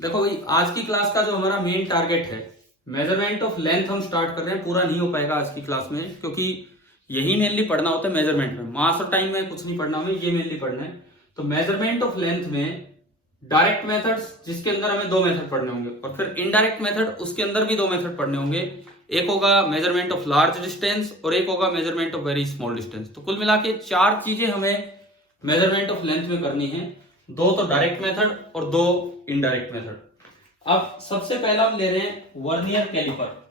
देखो भाई, आज की क्लास का जो हमारा मेन टारगेट है, मेजरमेंट ऑफ लेंथ हम स्टार्ट कर रहे हैं। पूरा नहीं हो पाएगा आज की क्लास में, क्योंकि यही मेनली पढ़ना होता है मेजरमेंट में। मास और टाइम में कुछ नहीं पढ़ना, हमें ये मेनली पढ़ना है। तो मेजरमेंट ऑफ लेंथ में डायरेक्ट मेथड्स, जिसके अंदर हमें दो मेथड पढ़ने होंगे, और फिर इनडायरेक्ट मेथड, उसके अंदर भी दो मेथड पढ़ने होंगे। एक होगा मेजरमेंट ऑफ लार्ज डिस्टेंस और एक होगा measurement of very small distance. तो कुल मिला के चार चीजें हमें मेजरमेंट ऑफ लेंथ में करनी है। दो तो डायरेक्ट मेथड और दो इनडायरेक्ट मेथड। अब सबसे पहला हम ले रहे हैं वर्नियर कैलिपर।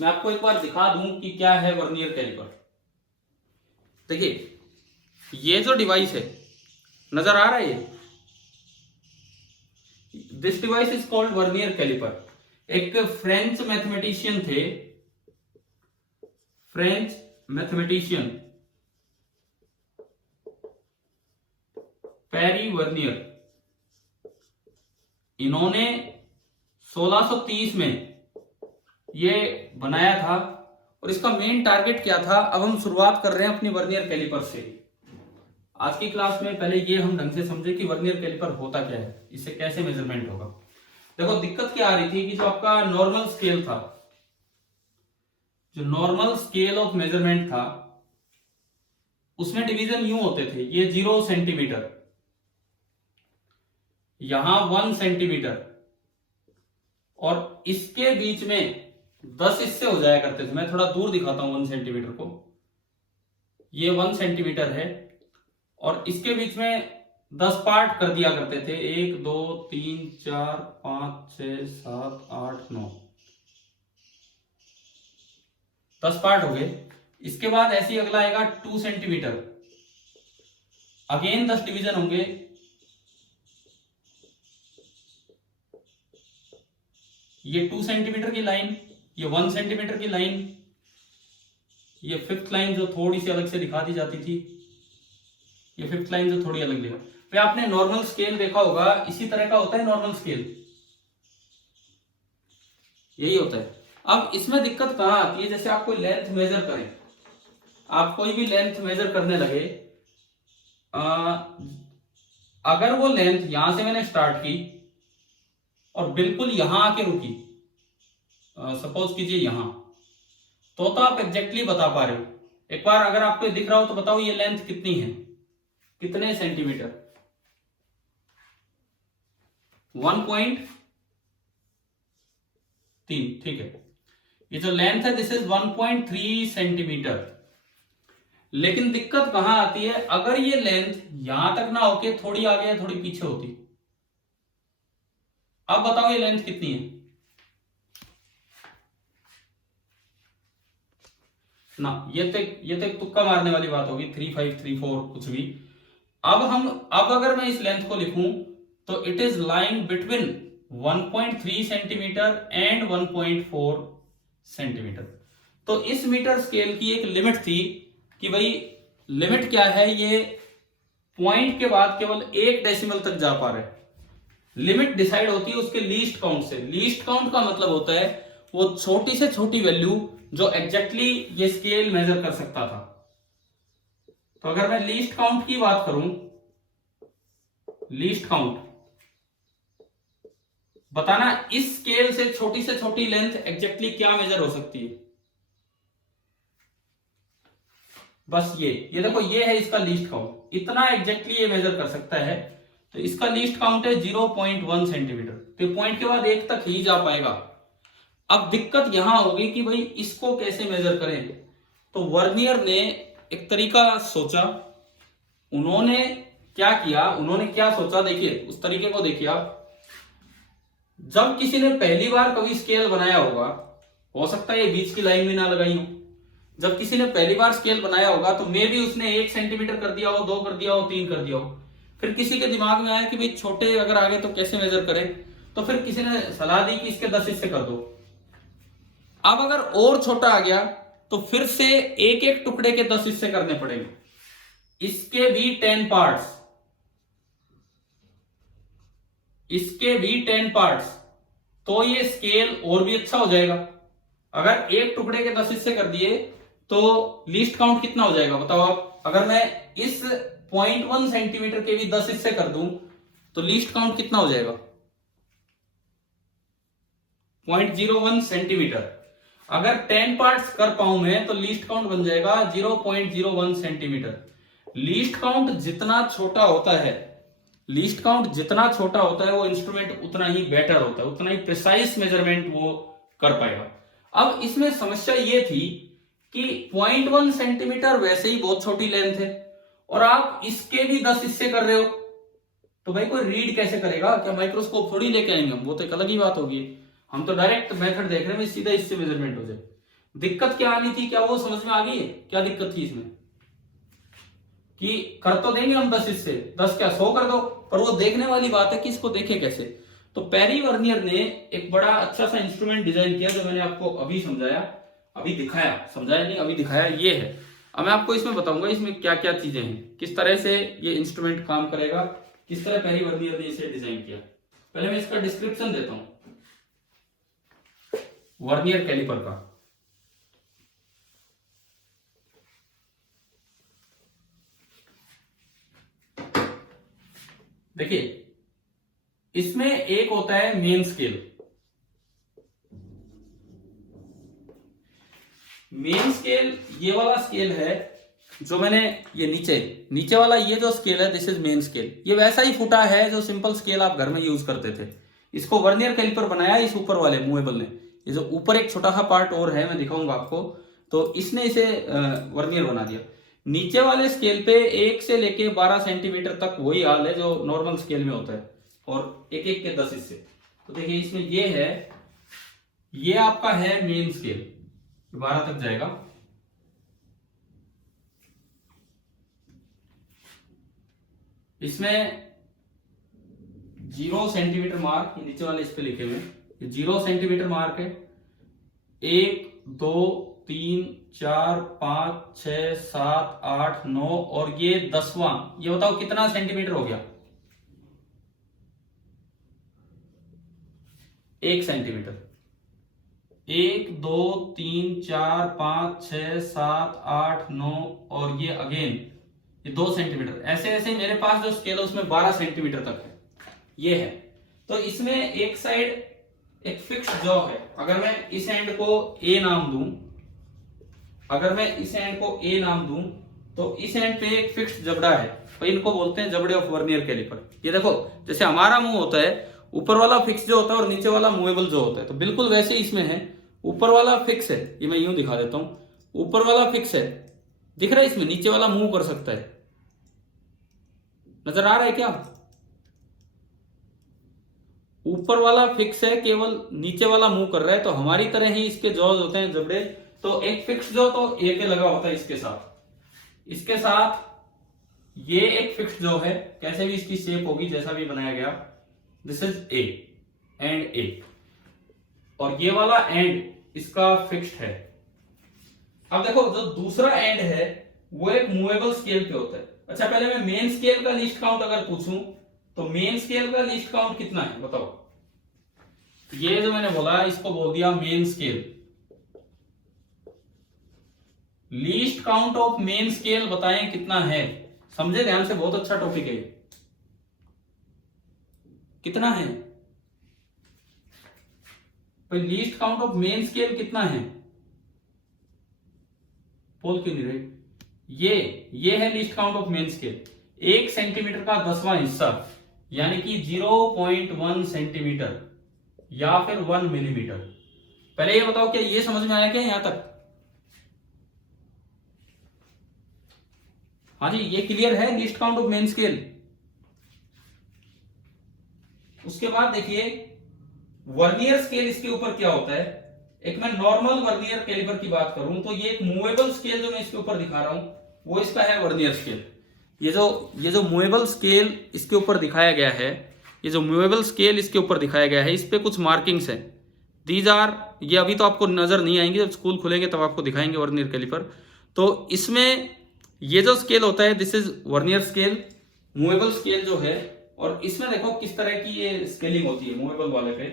मैं आपको एक बार दिखा दूं कि क्या है वर्नियर कैलिपर। देखिए, ये जो डिवाइस है, नजर आ रहा है ये, this device is called vernier calliper. एक फ्रेंच मैथमेटिशियन थे, फ्रेंच मैथमेटिशियन पेरी वर्नियर। इन्होंने 1630 में ये बनाया था, और इसका मेन टारगेट क्या था। अब हम शुरुआत कर रहे हैं अपनी वर्नियर कैलिपर से। आज की क्लास में पहले ये हम ढंग से समझे कि वर्नियर कैलिपर होता क्या है, इससे कैसे मेजरमेंट होगा। देखो, दिक्कत क्या आ रही थी कि जो आपका नॉर्मल स्केल था, जो नॉर्मल स्केल ऑफ मेजरमेंट था, उसमें डिवीजन यूं होते थे। ये 0 सेंटीमीटर, यहां 1 सेंटीमीटर, और इसके बीच में 10 हिस्से हो जाया करते थे। मैं थोड़ा दूर दिखाता हूं 1 सेंटीमीटर को। ये 1 सेंटीमीटर है, और इसके बीच में 10 पार्ट कर दिया करते थे। 1 2 3 4 5 6 7 8 9, 10 पार्ट हो गए। इसके बाद ऐसे ही अगला आएगा 2 सेंटीमीटर, अगेन 10 डिवीजन होंगे। ये 2 सेंटीमीटर की लाइन, ये 1 सेंटीमीटर की लाइन, ये फिफ्थ लाइन जो थोड़ी सी अलग से दिखा दी जाती थी, ये फिफ्थ लाइन जो थोड़ी अलग दिखा। फिर आपने नॉर्मल स्केल देखा होगा, इसी तरह का होता है नॉर्मल स्केल, यही होता है। अब इसमें दिक्कत कहां आती है, जैसे आप कोई लेंथ मेजर करें, आप कोई भी लेंथ मेजर करने लगे, अगर वो लेंथ यहां से मैंने स्टार्ट की और बिल्कुल यहां आके रुकी, सपोज कीजिए यहां, तो आप एग्जैक्टली बता पा रहे हो। एक बार अगर आपको दिख रहा हो तो बताओ ये लेंथ कितनी है, कितने सेंटीमीटर। 1.3, ठीक है। ये जो लेंथ है दिस इज 1.3 सेंटीमीटर। लेकिन दिक्कत कहां आती है, अगर ये लेंथ यहां तक ना होके थोड़ी आगे या थोड़ी पीछे होती। अब बताओ ये लेंथ कितनी है ना। ये तो एक तुक्का मारने वाली बात होगी, 3 5 3 4 कुछ भी। अब अगर मैं इस लेंथ को लिखूं तो it is lying between 1.3 centimetre and 1.4 centimetre. तो इस मीटर स्केल की एक लिमिट थी कि भाई लिमिट क्या है, ये पॉइंट के बाद केवल 1 डेसिमल तक जा पा रहे। लिमिट डिसाइड होती है उसके लीस्ट काउंट से। लीस्ट काउंट का मतलब होता है वो छोटी से छोटी वैल्यू जो एग्जैक्टली ये स्केल मेजर कर सकता था। तो अगर मैं लीस्ट काउंट की बात करूं, लीस्ट काउंट बताना इस स्केल से छोटी लेंथ एग्जैक्टली क्या मेजर हो सकती है। बस ये देखो, ये है इसका लीस्ट काउंट, इतना एग्जैक्टली ये मेजर कर सकता है। तो इसका लीस्ट काउंट है 0.1 सेंटीमीटर। तो पॉइंट के बाद 1 तक ही जा पाएगा। अब दिक्कत यहां होगी कि भाई इसको कैसे मेजर करें। तो वर्नियर ने एक तरीका सोचा। उन्होंने क्या किया, उन्होंने क्या सोचा, देखिए उस तरीके को देखिए आप। जब किसी ने पहली बार कभी स्केल बनाया होगा, हो सकता है ये बीच की लाइन में ना लगाई हो, जब किसी ने पहली बार स्केल बनाया होगा तो मे भी उसने 1 सेंटीमीटर कर दिया हो, 2 कर दिया हो, 3 कर दिया हो। फिर किसी के दिमाग में आया कि भाई छोटे अगर आगे तो कैसे मेजर करें। तो फिर किसी ने सलाह दी कि इसके 10 हिस्से कर दो। अब अगर और छोटा आ गया तो फिर से एक एक टुकड़े के 10 हिस्से करने पड़ेंगे, इसके भी 10 पार्ट्स, इसके भी 10 पार्ट्स। तो ये स्केल और भी अच्छा हो जाएगा। अगर एक टुकड़े के 10 हिस्से कर दिए तो लीस्ट काउंट कितना हो जाएगा बताओ आप। अगर मैं इस 0.1 सेंटीमीटर के भी 10 हिस्से कर दूं तो लीस्ट काउंट कितना हो जाएगा। 0.01 सेंटीमीटर। अगर 10 पार्ट्स कर पाऊं मैं तो लीस्ट काउंट बन जाएगा 0.01 सेंटीमीटर। लीस्ट काउंट जितना छोटा होता है, लीस्ट काउंट जितना छोटा होता है वो इंस्ट्रूमेंट उतना ही बेटर होता है, उतना ही प्रिसाइज मेजरमेंट वो कर पाएगा। अब इसमें समस्या ये थी कि 0.1 सेंटीमीटर वैसे ही बहुत छोटी लेंथ है और आप इसके भी 10 हिस्से कर रहे हो, तो भाई कोई रीड कैसे करेगा? क्या माइक्रोस्कोप थोड़ी लेके आएंगे हम, वो तो एक अलग ही बात होगी। हम तो डायरेक्ट मेथड देख रहे हैं, सीधा इससे मेजरमेंट हो जाए। दिक्कत क्या आनी थी, क्या वो समझ में आ गई है? क्या दिक्कत थी इसमें कि कर तो देंगे हम 10 हिस्से, 10 क्या 100 कर दो, पर वो देखने वाली बात है कि इसको देखे कैसे। तो पेरी वर्नियर ने एक बड़ा अच्छा सा इंस्ट्रूमेंट डिजाइन किया जो मैंने आपको अभी समझाया, अभी दिखाया, समझाया नहीं अभी दिखाया, ये है। अब मैं आपको इसमें बताऊंगा इसमें क्या क्या चीजें हैं, किस तरह से ये इंस्ट्रूमेंट काम करेगा, किस तरह पेरी वर्नियर ने इसे डिजाइन किया। पहले मैं इसका डिस्क्रिप्शन देता हूं वर्नियर कैलिपर का। देखिए इसमें एक होता है मेन स्केल। मेन स्केल ये वाला स्केल है जो मैंने, ये नीचे वाला ये जो स्केल है दिस इज मेन स्केल। ये वैसा ही फुटा है जो सिंपल स्केल आप घर में यूज करते थे। इसको वर्नियर कैलिपर बनाया इस ऊपर वाले मूवेबल ने। ये जो ऊपर एक छोटा सा पार्ट और है मैं दिखाऊंगा आपको, तो इसने इसे वर्नियर बना दिया। नीचे वाले स्केल पे 1 से लेके 12 सेंटीमीटर तक वही हाल है जो नॉर्मल स्केल में होता है, और एक एक के 10 हिस्से। तो देखिए इसमें ये है, ये आपका है मेन स्केल, 12 तक जाएगा। इसमें 0 सेंटीमीटर मार्क नीचे वाले इस पे लिखे हुए, 0 सेंटीमीटर मार्क है। 1 2 3 4 5 6 7 8 9 और ये 10वां, ये बताओ कितना सेंटीमीटर हो गया? 1 सेंटीमीटर। 1 2 3 4 5 6 7 8 9 और ये अगेन ये 2 सेंटीमीटर। ऐसे ऐसे मेरे पास जो स्केल है उसमें 12 सेंटीमीटर तक है, ये है। तो इसमें एक साइड एक फिक्स जॉ है। अगर मैं इस एंड को ए नाम दूं, अगर मैं इस एंड को ए नाम दूं तो इस एंड पे एक फिक्स जबड़ा है, तो इनको बोलते हैं जबड़े ऑफ वर्नियर कैलिपर। ये देखो जैसे हमारा मुंह होता है, ऊपर वाला फिक्स जो होता है और नीचे वाला मूवेबल जो होता है, तो बिल्कुल वैसे ही इसमें है। ऊपर वाला फिक्स है, ये मैं यूं दिखा देता हूं, ऊपर वाला फिक्स है, दिख रहा है इसमें, नीचे वाला मूव कर सकता है, नजर आ रहा है क्या? ऊपर वाला फिक्स है, केवल नीचे वाला मूव कर रहा है। तो हमारी तरह ही इसके जॉज होते हैं जबड़े। तो एक फिक्स जॉ तो ए के लगा होता है इसके साथ, इसके साथ ये एक फिक्स जॉ है, कैसे भी इसकी शेप होगी जैसा भी बनाया गया, दिस इज ए एंड ए, और ये वाला एंड इसका फिक्स्ड है। अब देखो जो दूसरा एंड है वो एक मूवेबल स्केल पे होता है। अच्छा पहले मैं मेन स्केल का लीस्ट काउंट अगर पूछूं तो मेन स्केल का लीस्ट काउंट कितना है बताओ? ये जो मैंने बोला इसको बोल दिया main scale. Least count of main scale बताएं कितना है, समझे ध्यान से, बहुत अच्छा टॉपिक है। कितना है भाई least count of main scale कितना है? बोल क्यों नहीं रहे? ये है least count of main scale, 1 centimetre का 10वां हिस्सा, यानी कि 0.1 सेंटीमीटर या फिर 1 मिलीमीटर। पहले ये बताओ क्या ये समझ में आया क्या यहां तक? हाँ जी, ये क्लियर है least count of main scale. उसके बाद देखिए वर्नियर स्केल, इसके ऊपर क्या होता है। एक मैं नॉर्मल वर्नियर कैलिपर की बात करूं तो ये एक मूवेबल स्केल जो मैं इसके ऊपर दिखा रहा हूं वो इसका है वर्नियर स्केल। ये जो मूवेबल स्केल इसके ऊपर दिखाया गया है, ये जो मूवेबल स्केल इसके ऊपर दिखाया गया है, इस पे कुछ मार्किंग्स हैं। दीज आर, ये अभी तो आपको नजर नहीं आएंगे, जब स्कूल खुलेंगे तब आपको दिखाएंगे वर्नियर कैलिपर। तो इसमें ये जो स्केल होता है this is vernier scale, movable scale जो है। और इसमें देखो किस तरह की ये स्केलिंग होती है मूवेबल वाले पे,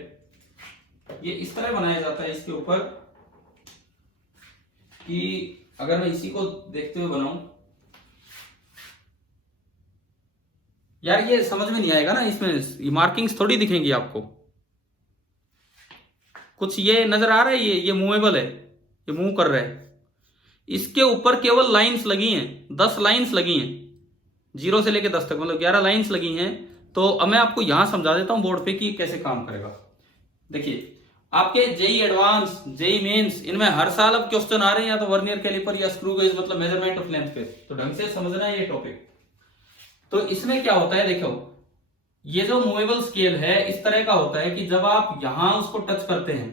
ये इस तरह बनाया जाता है इसके ऊपर कि अगर मैं इसी को देखते हुए बनाऊं, यार ये समझ में नहीं आएगा ना, इसमें ये मार्किंग्स थोड़ी दिखेंगी आपको। कुछ ये नजर आ रहा है, ये मूवेबल है, ये मूव कर रहा है। इसके ऊपर केवल लाइंस लगी हैं, 10 लाइंस लगी हैं, 0 से लेकर 10 तक, मतलब 11 लाइंस लगी हैं। तो अब मैं आपको यहां समझा देता हूं बोर्ड पे कि कैसे काम करेगा। देखिए आपके जेई एडवांस, जेई मेंस, इनमें हर साल अब क्वेश्चन आ रहे हैं, या तो वर्नियर कैलिपर या स्क्रू गेज, मतलब मेजरमेंट ऑफ लेंथ पे। तो ढंग से समझना है ये टॉपिक। तो इसमें क्या होता है, देखो ये जो मूवेबल स्केल है इस तरह का होता है कि जब आप यहां उसको टच करते हैं,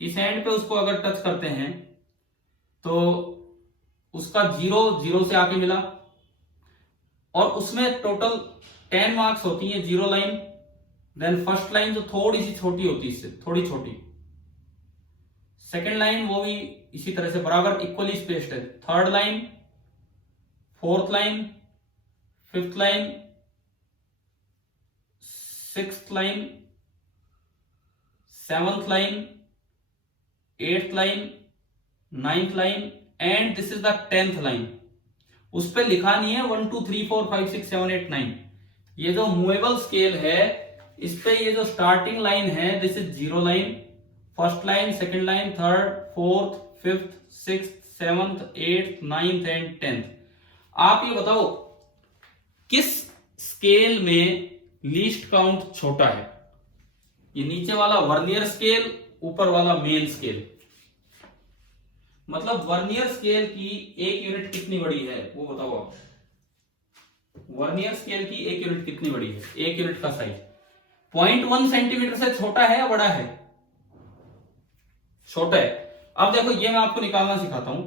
इस एंड पे उसको अगर टच करते हैं तो उसका 0 से आके मिला, और उसमें टोटल 10 मार्क्स होती है 0 लाइन। देन फर्स्ट लाइन जो थोड़ी सी छोटी होती है, इससे थोड़ी छोटी, सेकेंड लाइन वो भी इसी तरह से बराबर इक्वली स्पेस्ड है, third line, fourth line, fifth line, sixth line, seventh line, eighth line, ninth line, and this is the 10th line. उस पर लिखा नहीं है 1 2 3 4 5 6 7 8 9। ये जो मूवेबल स्केल है इस पे ये जो स्टार्टिंग लाइन है this is 0 line, first line, second line, third, fourth, fifth, sixth, seventh, eighth, ninth and 10th। आप ये बताओ किस स्केल में लीस्ट काउंट छोटा है? ये नीचे वाला वर्नियर स्केल, ऊपर वाला मेन स्केल। मतलब वर्नियर स्केल की एक यूनिट कितनी बड़ी है वो बताओ आप। वर्नियर स्केल की एक यूनिट कितनी बड़ी है? एक यूनिट का साइज 0.1 सेंटीमीटर से छोटा है या बड़ा है? छोटा है। अब देखो ये मैं आपको निकालना सिखाता हूं।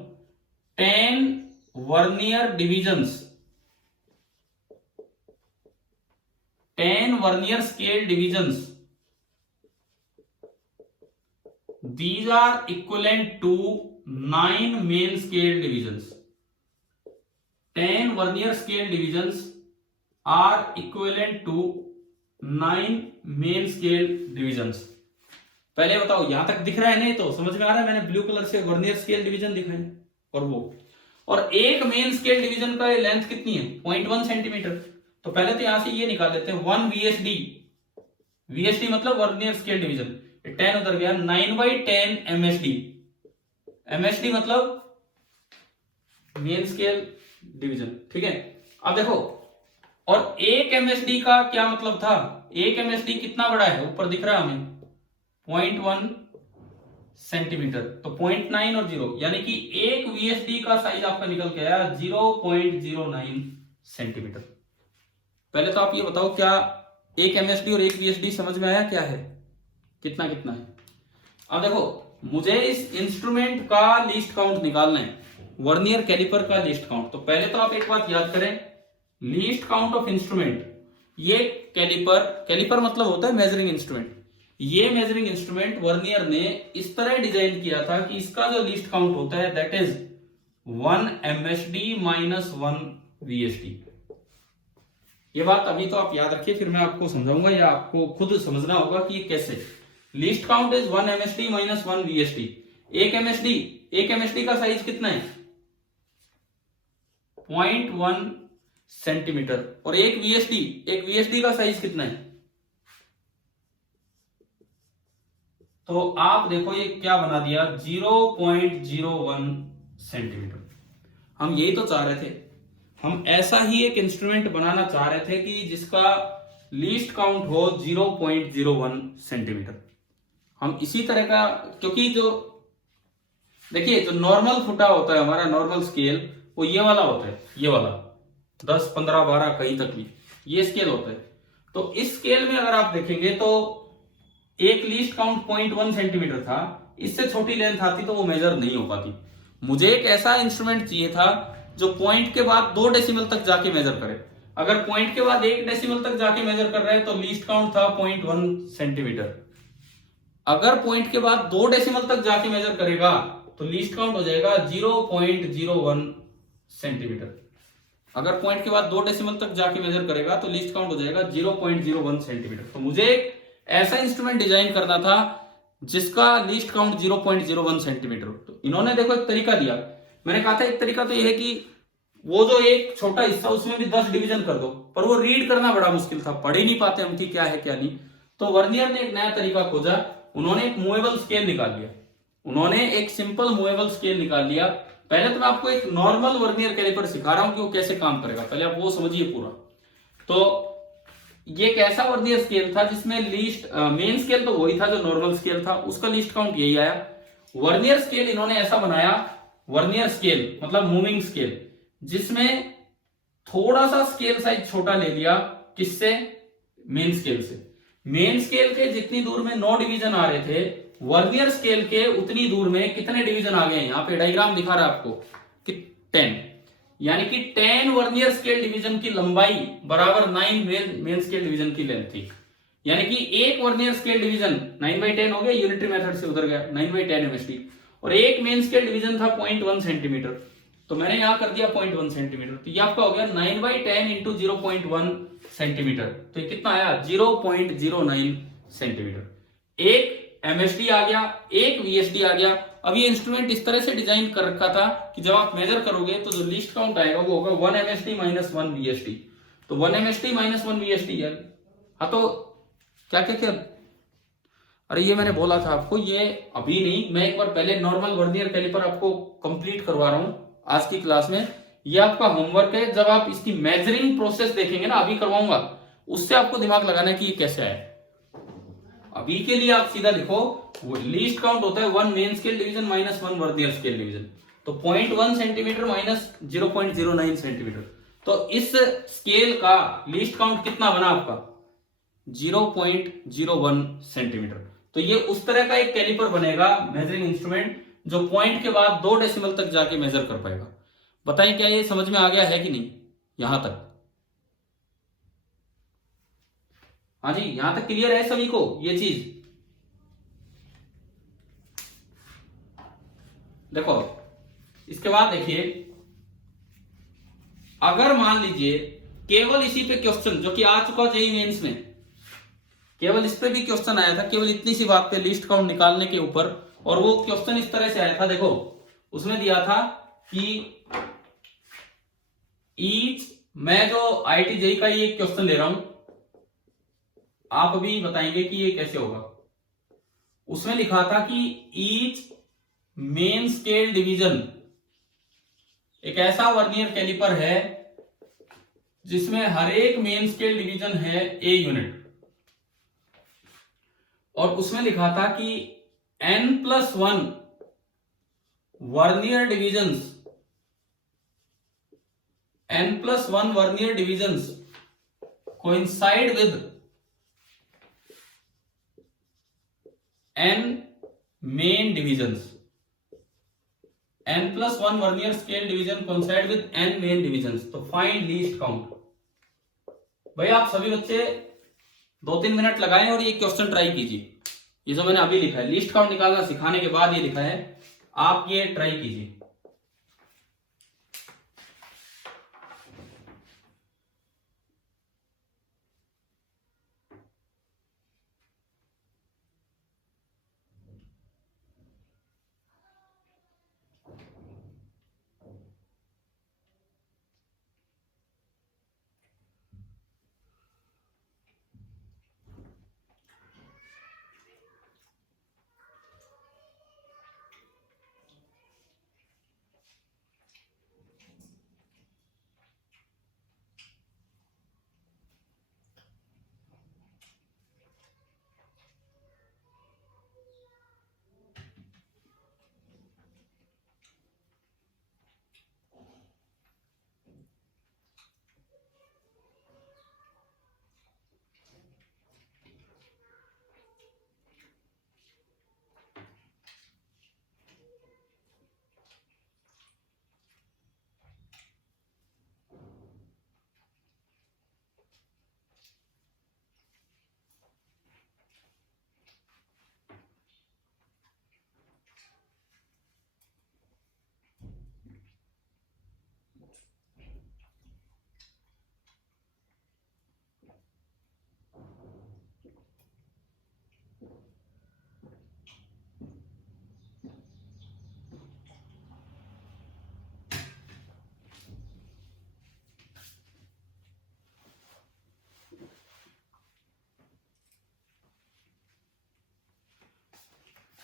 10 vernier divisions, 10 vernier scale divisions, these are equivalent to 9 main scale divisions. 10 vernier scale divisions are equivalent to 9 main scale divisions. पहले बताओ यहां तक दिख रहा है? नहीं तो समझ में आ रहा है? मैंने ब्लू कलर से वर्नियर स्केल डिवीजन दिखाए और वो, और एक मेन स्केल डिवीजन का लेंथ कितनी है? 0.1 सेंटीमीटर। तो पहले तो यहां से ये निकाल लेते हैं 1 VSD। VSD मतलब वर्नियर स्केल डिवीजन, 10 उधर गया, 9/10 MSD। MSD मतलब मेन स्केल डिवीजन, ठीक है। अब देखो, और एक MSD का क्या मतलब था? एक MSD कितना बड़ा है? ऊपर दिख रहा है हमें 0.1 सेंटीमीटर, तो 0.9 और 0, यानी कि एक VSD का साइज आपका निकल के आया 0.09 सेंटीमीटर। पहले तो आप ये बताओ क्या एक MSD और एक VSD समझ में आया क्या है? कितना कितना है? अब देखो मुझे इस इंस्ट्रूमेंट का लीस्ट काउंट निकालना है, वर्नियर कैलिपर का लीस्ट काउंट। तो पहले तो आप एक बात याद करें, लीस्ट काउंट ऑफ इंस्ट्रूमेंट, ये कैलिपर, कैलिपर मतलब होता है मेजरिंग इंस्ट्रूमेंट। ये मेजरिंग इंस्ट्रूमेंट वर्नियर ने इस तरह डिजाइन किया था कि इसका जो लीस्ट काउंट होता है that is 1 MSD minus 1 VSD। ये बात अभी तो आप याद रखिए, फिर मैं आपको समझाऊंगा या आपको खुद समझना होगा कि ये कैसे। Least count is 1 MSD minus 1 VSD। एक MSD का साइज कितना है? 0.1 सेंटीमीटर। और एक VSD का साइज कितना है? तो आप देखो ये क्या बना दिया, 0.01 सेंटीमीटर। हम यही तो चाह रहे थे, हम ऐसा ही एक इंस्ट्रूमेंट बनाना चाह रहे थे कि जिसका लीस्ट काउंट हो 0.01 सेंटीमीटर। हम इसी तरह का, क्योंकि जो देखिए जो नॉर्मल फुटा होता है हमारा नॉर्मल स्केल, वो ये वाला होता है, ये वाला 10, 15, 12 कहीं तक भी ये स्केल होता है। तो इस स्केल में अगर आप देखेंगे तो एक लीस्ट काउंट 0.1 सेंटीमीटर था, इससे छोटी लेंथ आती तो वो मेजर नहीं हो पाती। मुझे एक ऐसा इंस्ट्रूमेंट चाहिए था जो पॉइंट के बाद 2 डेसिमल तक जाके मेजर करे। अगर पॉइंट के बाद 1 डेसिमल तक जाके मेजर कर रहे हैं तो लीस्ट काउंट था 0.1 सेंटीमीटर। अगर पॉइंट के बाद 2 डेसिमल तक जाके मेजर करेगा तो लीस्ट काउंट हो जाएगा 0.01 सेंटीमीटर। अगर पॉइंट के बाद 2 डेसिमल तक जाके मेजर करेगा तो लीस्ट काउंट हो जाएगा 0.01 सेंटीमीटर। तो मुझे एक ऐसा इंस्ट्रूमेंट डिजाइन करना था जिसका लीस्ट काउंट 0.01 सेंटीमीटर। तो इन्होंने देखो एक तरीका दिया, मैंने कहा था एक तरीका तो यह है कि वो जो एक छोटा हिस्सा उसमें भी 10 डिवीजन कर दो, पर वो रीड करना बड़ा मुश्किल था, पढ़ ही नहीं पाते हम कि क्या है क्या नहीं। तो वर्नियर ने एक नया तरीका खोजा उन्होंने एक मूवेबल स्केल निकाल लिया, उन्होंने एक सिंपल मूवेबल स्केल निकाल लिया। पहले तो मैं आपको एक नॉर्मल वर्नियर कैलिपर सिखा रहा हूं कि वो कैसे काम करेगा, पहले आप वो समझिए पूरा। तो ये एक ऐसा वर्नियर स्केल था जिसमें लीस्ट मेन स्केल तो वही था जो नॉर्मल स्केल था, उसका लीस्ट काउंट यही आया। वर्नियर स्केल इन्होंने ऐसा बनाया, वर्नियर स्केल मतलब मूविंग स्केल, जिसमें थोड़ा सा स्केल साइज छोटा ले लिया, किससे? मेन स्केल से। मेन स्केल के जितनी दूर में 9 डिवीजन आ रहे थे, वर्नियर स्केल के उतनी दूर में कितने डिवीजन आ गए? यहां पे डायग्राम दिखा रहा है आपको कि 10, यानी कि 10 वर्नियर स्केल डिवीजन की लंबाई बराबर 9 मेन स्केल डिवीजन की लेंथ थी। यानी कि एक वर्नियर स्केल डिवीजन 9/10 हो गया, यूनिटरी मेथड से उधर गया 9/10 एमएसडी, और एक मेन स्केल डिवीजन था 0.1 सेंटीमीटर, तो मैंने यहां कर दिया 0.1 सेंटीमीटर, तो ये आपका हो गया 9/10 इंटू 0.1 सेंटीमीटर, तो ये कितना आया? 0.09 सेंटीमीटर। एक एमएसडी आ गया, एक वीएसडी आ गया। अब ये इंस्ट्रूमेंट इस तरह से डिजाइन कर रखा था कि जब आप मेजर करोगे तो जो लीस्ट काउंट आएगा वो होगा 1 एमएसडी माइनस 1 वीएसडी। तो 1 एमएसडी माइनस 1 वीएसडी है। हाँ, तो क्या क्या क्या अरे ये मैंने बोला था आपको, ये अभी नहीं, मैं एक बार पहले नॉर्मल वर्नियर कैलिपर आपको कंप्लीट करवा रहा हूं आज की क्लास में। ये आपका होमवर्क है, जब आप इसकी मेजरिंग प्रोसेस देखेंगे ना, अभी करवाऊंगा, उससे आपको दिमाग लगाना है कि ये कैसे है। अभी के लिए आप सीधा लिखो, लीस्ट काउंट होता है 1 main scale division minus 1 vernier scale division, तो 0.1 सेंटीमीटर माइनस 0.09 सेंटीमीटर। तो इस स्केल का लीस्ट काउंट कितना बना आपका? 0.01 सेंटीमीटर। तो ये उस तरह का एक कैलिपर बनेगा, मेजरिंग इंस्ट्रूमेंट, जो पॉइंट के बाद 2 डेसिमल तक जाके मेजर कर पाएगा। बताइए क्या ये समझ में आ गया है कि नहीं यहां तक? हाँ जी, यहां तक क्लियर है सभी को ये चीज? देखो, इसके बाद देखिए, अगर मान लीजिए केवल इसी पे क्वेश्चन जो कि आ चुका जेईई मेंस में, केवल इस पे भी क्वेश्चन आया था, केवल इतनी सी बात पे लीस्ट काउंट निकालने के ऊपर, और वो क्वेश्चन इस तरह से आया था। देखो, उसमें दिया था कि ईच, मैं जो आईआईटी जेईई का ये क्वेश्चन ले रहा हूं, आप अभी बताएंगे कि ये कैसे होगा। उसमें लिखा था कि ईच मेन स्केल डिवीजन एक ऐसा वर्नियर कैलिपर है जिसमें हर एक मेन स्केल डिवीजन है ए यूनिट, और उसमें लिखा था कि n+1 vernier divisions, n+1 vernier divisions coincide with n main divisions, n+1 vernier scale division coincide with n main divisions, तो फाइंड लीस्ट काउंट। भाई आप सभी बच्चे 2-3 मिनट लगाएं और ये क्वेश्चन ट्राई कीजिए। ये जो मैंने अभी लिखा है, लीस्ट काउंट निकालना सिखाने के बाद ये लिखा है, आप ये ट्राई कीजिए।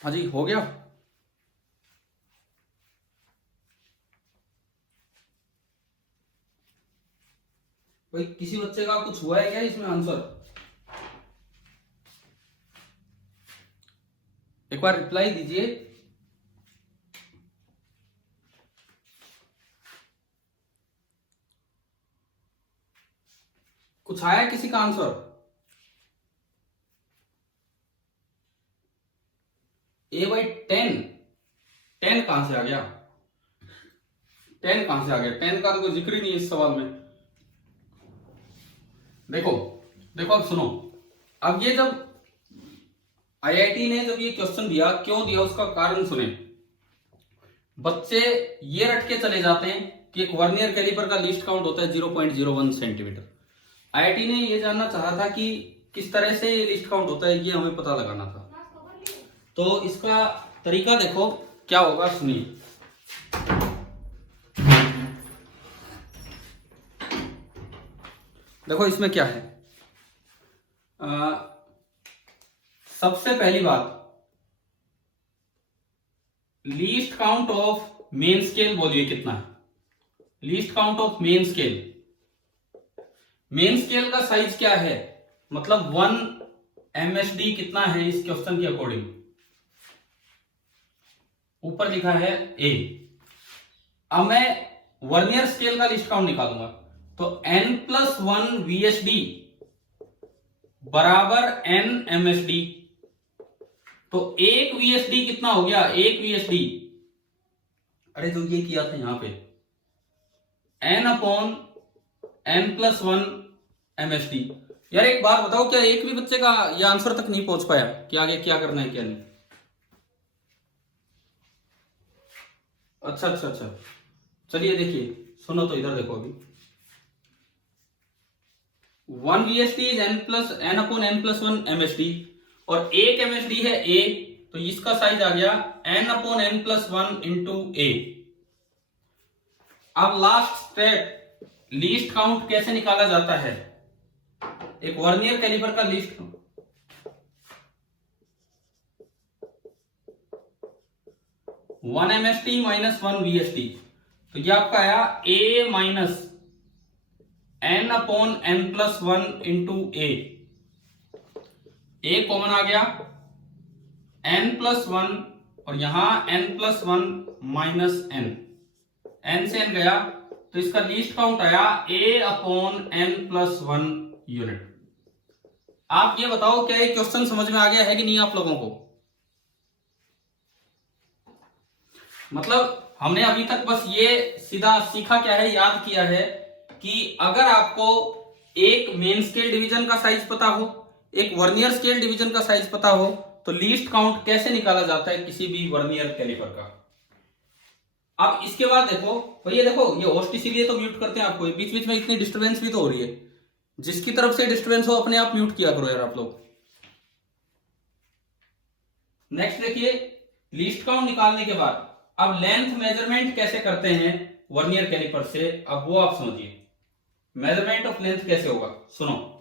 हाँ जी, हो गया। भाई किसी बच्चे का कुछ हुआ है क्या इसमें आंसर? एक बार रिप्लाई दीजिए। कुछ आया किसी का आंसर? A by 10। 10 कहां से आ गया? 10 कहां से आ गया? 10 का तो कोई जिक्र ही नहीं है इस सवाल में। देखो देखो, अब सुनो। अब ये जब आईआईटी ने जब ये क्वेश्चन दिया, क्यों दिया उसका कारण सुने। बच्चे ये रट के चले जाते हैं कि एक वर्नियर कैलिपर का लीस्ट काउंट होता है 0.01 सेंटीमीटर। आईआईटी ने ये जानना चाहा था कि किस तरह से ये लीस्ट काउंट होता है, ये हमें पता लगाना था। तो इसका तरीका देखो क्या होगा, सुनिए। देखो इसमें क्या है। सबसे पहली बात, least count of main scale बोलिए कितना है? Least count of main scale. Main scale का साइज क्या है? मतलब 1 MSD कितना है इस क्वेश्चन के अकॉर्डिंग? ऊपर लिखा है A। अब मैं वर्नियर स्केल का लीस्ट काउंट निकालूंगा, तो n+1 VSD बराबर n MSD। तो 1 VSD कितना हो गया? 1 VSD, अरे जो ये किया था यहां पे, n/n+1 MSD। यार एक बात बताओ, क्या एक भी बच्चे का यह आंसर तक नहीं पहुंच पाया कि आगे क्या करना है क्या नहीं? अच्छा अच्छा अच्छा, चलिए देखिए, सुनो तो इधर देखो। अभी 1 VSD इज n/n+1 MSD, और 1 MSD है A, तो इसका साइज आ गया n/n+1 इंटू A। अब लास्ट स्टेप, लीस्ट काउंट कैसे निकाला जाता है? एक वर्नियर कैलिपर का least count, 1 MSD minus 1 VSD, तो ये आपका आया A minus n/n+1 into A। A common आ गया, n+1, और यहां n+1 माइनस n से n गया, तो इसका लीस्ट काउंट आया A/n+1 यूनिट। आप ये बताओ, क्या ये क्वेश्चन समझ में आ गया है कि नहीं आप लोगों को? मतलब हमने अभी तक बस ये सीधा सीखा क्या है, याद किया है कि अगर आपको एक मेन स्केल डिवीजन का साइज पता हो, एक वर्नियर स्केल डिवीजन का साइज पता हो, तो लीस्ट काउंट कैसे निकाला जाता है किसी भी वर्नियर कैलिपर का। अब इसके बाद देखो भैया, देखो ये होस्ट इसीलिए तो म्यूट करते हैं आपको, बीच बीच में इतनी डिस्टरबेंस भी तो हो रही है। जिसकी तरफ से डिस्टरबेंस हो अपने आप म्यूट किया करो यार आप लोग। नेक्स्ट देखिए, लीस्ट काउंट निकालने के बाद अब लेंथ मेजरमेंट कैसे करते हैं वर्नियर कैलिपर से, अब वो आप समझिए। मेजरमेंट ऑफ लेंथ कैसे होगा, सुनो।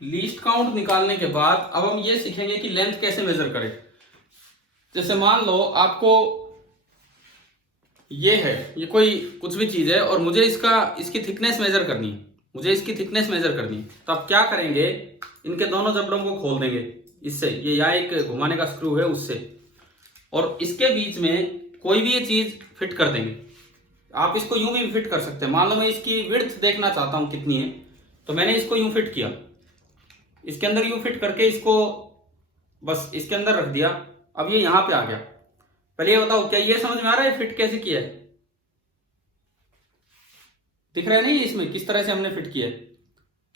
लीस्ट काउंट निकालने के बाद अब हम ये सीखेंगे कि लेंथ कैसे मेजर करें। जैसे मान लो आपको ये है, ये कोई कुछ भी चीज है, और मुझे इसकी थिकनेस मेजर करनी है, मुझे इसकी थिकनेस मेजर करनी है। तो आप क्या करेंगे, इनके दोनों जबड़ों को खोल देंगे इससे, ये यहाँ एक घुमाने का स्क्रू है उससे, और इसके बीच में कोई भी ये चीज फिट कर देंगे। आप इसको यूं भी फिट कर सकते हैं। मान लो मैं इसकी विड्थ देखना चाहता हूं कितनी है, तो मैंने इसको यूं फिट किया, इसके अंदर यूं फिट करके इसको बस इसके अंदर रख दिया। अब ये यहां पे आ गया। पहले ये बताओ, क्या ये समझ में आ रहा है फिट कैसे किया है? दिख रहा है नहीं इसमें किस तरह से हमने फिट किया है?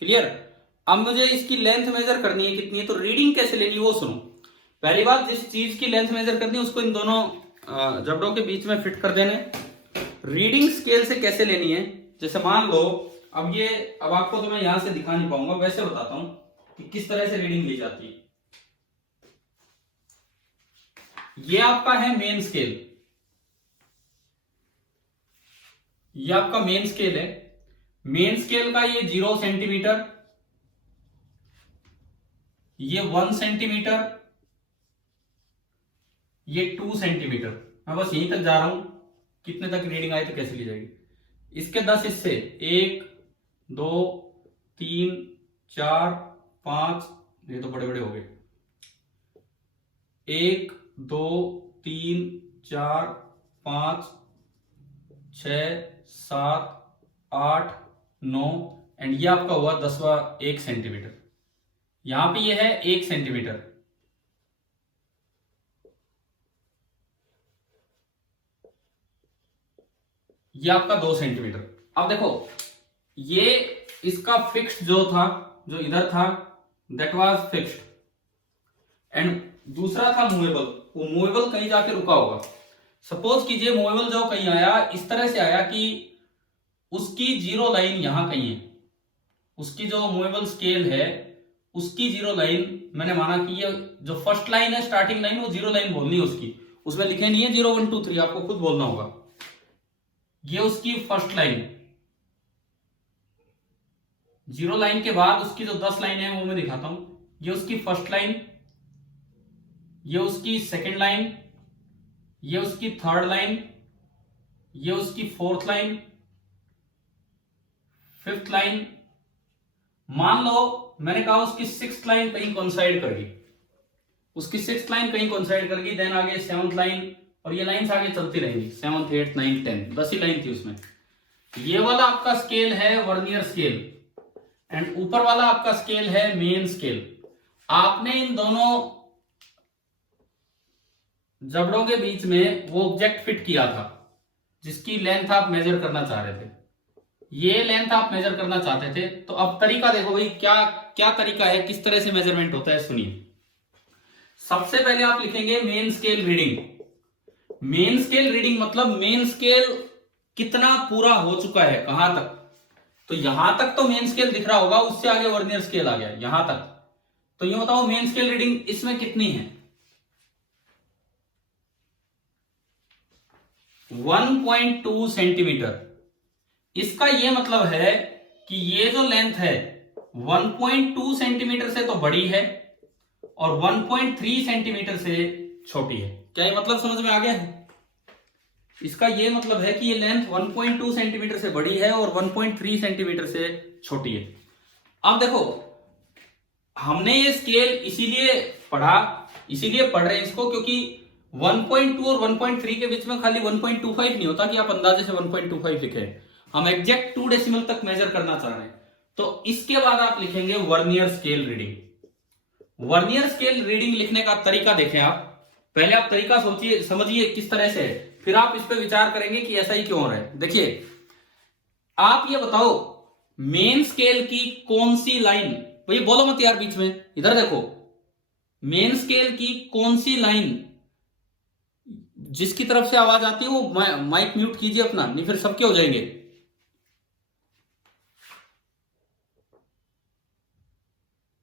क्लियर। अब मुझे इसकी लेंथ मेजर करनी है कितनी है, तो रीडिंग कैसे लेनी है वो सुनो। पहली बात, जिस चीज की लेंथ मेजर करनी है उसको इन दोनों जबड़ों के बीच में फिट कर देने। रीडिंग स्केल से कैसे लेनी है, जैसे मान लो अब आपको तो मैं यहां से दिखा नहीं पाऊंगा, वैसे बताता हूं कि किस तरह से रीडिंग ली जाती है। ये आपका है मेन स्केल, ये आपका मेन स्केल है। मेन स्केल का ये 0 सेंटीमीटर, ये 1 सेंटीमीटर, ये 2 सेंटीमीटर। मैं बस यहीं तक जा रहा हूं, कितने तक रीडिंग आए तो कैसे ली जाएगी। इसके 10 हिस्से, 1 2 3 4 5, ये तो बड़े बड़े हो गए, 1 2 3 4 5 6 7 8 9, एंड ये आपका हुआ 10वां 1 सेंटीमीटर। यहां पे ये है 1 सेंटीमीटर, ये आपका 2 सेंटीमीटर। अब देखो ये इसका फिक्स्ड जो था, जो इधर था, दैट वाज फिक्स्ड, एंड दूसरा था मूवेबल। वो मूवेबल कहीं जाके रुका होगा। सपोज कीजिए मूवेबल जो कहीं आया, इस तरह से आया कि उसकी जीरो लाइन यहां कहीं है। उसकी जो मूवेबल स्केल है उसकी जीरो लाइन, मैंने माना कि ये जो फर्स्ट लाइन है, स्टार्टिंग लाइन, वो जीरो लाइन बोलनी है उसकी। उसमें लिखे नहीं है 0 1 2 3, आपको खुद बोलना होगा। ये उसकी फर्स्ट लाइन, जीरो लाइन के बाद उसकी जो 10 लाइन है वो मैं दिखाता हूं। ये उसकी फर्स्ट लाइन, ये उसकी सेकेंड लाइन, ये उसकी थर्ड लाइन, ये उसकी फोर्थ लाइन, फिफ्थ लाइन। मान लो मैंने कहा उसकी सिक्स्थ लाइन कहीं कोइंसाइड कर गई, उसकी सिक्स्थ लाइन कहीं कोइंसाइड कर गई, देन आगे सेवंथ लाइन, और ये लाइंस आगे चलती रहेंगी, 7th 8th 9th 10th, 10 ही लाइन थी उसमें। ये वाला आपका स्केल है वर्नियर स्केल, एंड ऊपर वाला आपका स्केल है मेन स्केल। आपने इन दोनों जबड़ों के बीच में वो ऑब्जेक्ट फिट किया था जिसकी लेंथ आप मेजर करना चाह रहे थे। ये लेंथ आप मेजर करना चाहते थे। तो अब तरीका देखो भाई, क्या क्या तरीका है, किस तरह से मेजरमेंट होता है, सुनिए। सबसे पहले आप लिखेंगे main scale reading. Main scale reading मतलब मेन स्केल कितना पूरा हो चुका है, कहां तक। तो यहां तक तो मेन स्केल दिख रहा होगा, उससे आगे वर्नियर स्केल आ गया यहां तक। तो ये बताओ मेन स्केल रीडिंग इसमें कितनी है, 1.2 सेंटीमीटर। इसका ये मतलब है कि ये जो लेंथ है 1.2 सेंटीमीटर से तो बड़ी है और 1.3 सेंटीमीटर से छोटी है। क्या ये मतलब समझ में आ गया है? इसका ये मतलब है कि ये लेंथ 1.2 सेंटीमीटर से बड़ी है और 1.3 सेंटीमीटर से छोटी है। अब देखो हमने ये स्केल इसीलिए पढ़ा, इसीलिए पढ़ रहे हैं इसको, क्योंकि 1.2 और 1.3 के बीच में खाली 1.25 नहीं होता कि आप अंदाजे से 1.25 लिखें। हम एग्जैक्ट 2 डेसिमल तक मेजर करना चाह रहे हैं। तो इसके बाद आप लिखेंगे vernier scale reading. Vernier scale reading लिखने का तरीका देखें आप। पहले आप तरीका सोचिए, समझिए किस तरह से है, फिर आप इस पे विचार करेंगे कि ऐसा ही क्यों हो रहा है। देखिए आप ये बताओ मेन स्केल की कौन सी लाइन, भाई बोलो मत यार बीच में, इधर देखो, मेन स्केल की कौन सी लाइन जिसकी तरफ से आवाज आती है वो माइक म्यूट कीजिए अपना, नहीं फिर सबके हो जाएंगे।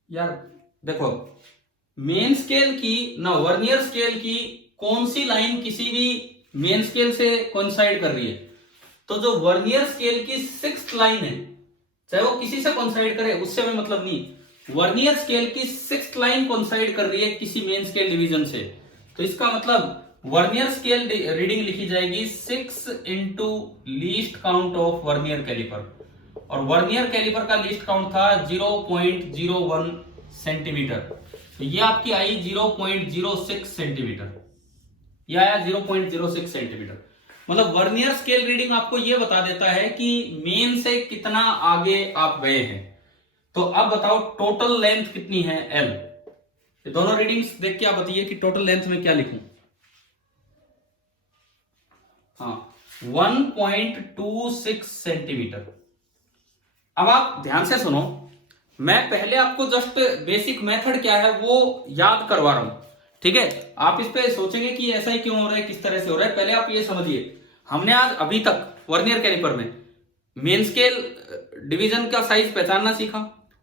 यार देखो मेन स्केल की ना वर्नियर स्केल की कौन सी लाइन किसी भी मेन स्केल से कोइंसाइड कर रही है। तो जो वर्नियर स्केल की 6th लाइन है, चाहे वो किसी से कोइंसाइड करे उससे हमें मतलब नहीं, वर्नियर स्केल की 6th लाइन कोइंसाइड कर रही है किसी मेन स्केल डिवीजन से। तो इसका मतलब वर्नियर स्केल रीडिंग लिखी जाएगी 6 into least count of vernier calliper, और वर्नियर कैलिपर का लीस्ट काउंट था 0.01 सेंटीमीटर। तो ये आपकी आई 0.06 सेंटीमीटर, ये आया 0.06 सेंटीमीटर। मतलब वर्नियर स्केल रीडिंग आपको ये बता देता है कि मेन से कितना आगे आप गए हैं। तो अब बताओ टोटल लेंथ कितनी है, L। ये दोनों रीडिंग्स देख के आप बताइए कि टोटल लेंथ में क्या लिखूं। हाँ 1.26 सेंटीमीटर। अब आप ध्यान से सुनो, मैं पहले आपको जस्ट बेसिक मेथड क्या है वो याद करवा रहा हूं, ठीक है। आप इस पे सोचेंगे कि ऐसा ही क्यों हो रहा है, किस तरह से हो रहा है। पहले आप ये समझिए, हमने आज अभी तक वर्नियर कैलिपर में मेन स्केल डिवीजन का साइज पहचानना सीखा,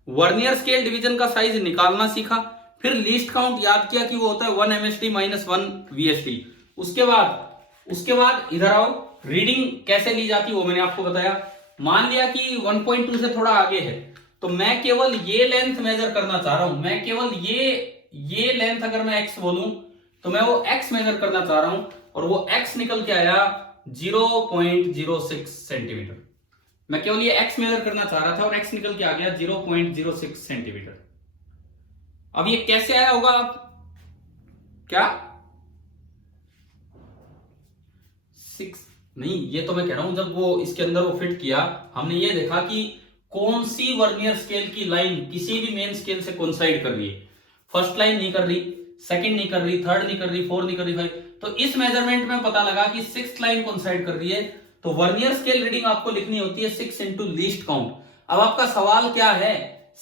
वर्नियर स्केल डिवीजन का साइज निकालना सीखा, फिर लीस्ट काउंट याद किया कि वो होता है 1 MSD -1 VSD। उसके बाद उसके बाद इधर आओ, रीडिंग कैसे ली जाती है वो मैंने आपको बताया। मान लिया कि 1.2 से थोड़ा आगे है, तो मैं केवल ये लेंथ मेजर करना चाह रहा हूं, मैं केवल ये लेंथ अगर मैं x बोलूं तो मैं वो x मेजर करना चाह रहा हूं, और वो x निकल के आया 0.06 सेंटीमीटर। मैं केवल ये x मेजर करना चाह रहा था और x निकल के आ गया 0.06 सेंटीमीटर। अब ये कैसे आया होगा आप क्या 6 नहीं, ये तो मैं कह रहा हूं जब वो इसके अंदर वो फिट किया, हमने ये देखा कि कौन सी वर्नियर स्केल की लाइन किसी भी मेन स्केल से कोइंसाइड कर रही है। फर्स्ट लाइन नहीं कर रही, सेकंड नहीं कर रही, थर्ड नहीं कर रही, फोर्थ नहीं कर रही, तो इस मेजरमेंट में पता लगा कि सिक्स्थ लाइन कोइंसाइड कर रही है। तो वर्नियर स्केल रीडिंग आपको लिखनी होती है 6 इंटू लीस्ट काउंट। अब आपका सवाल क्या है,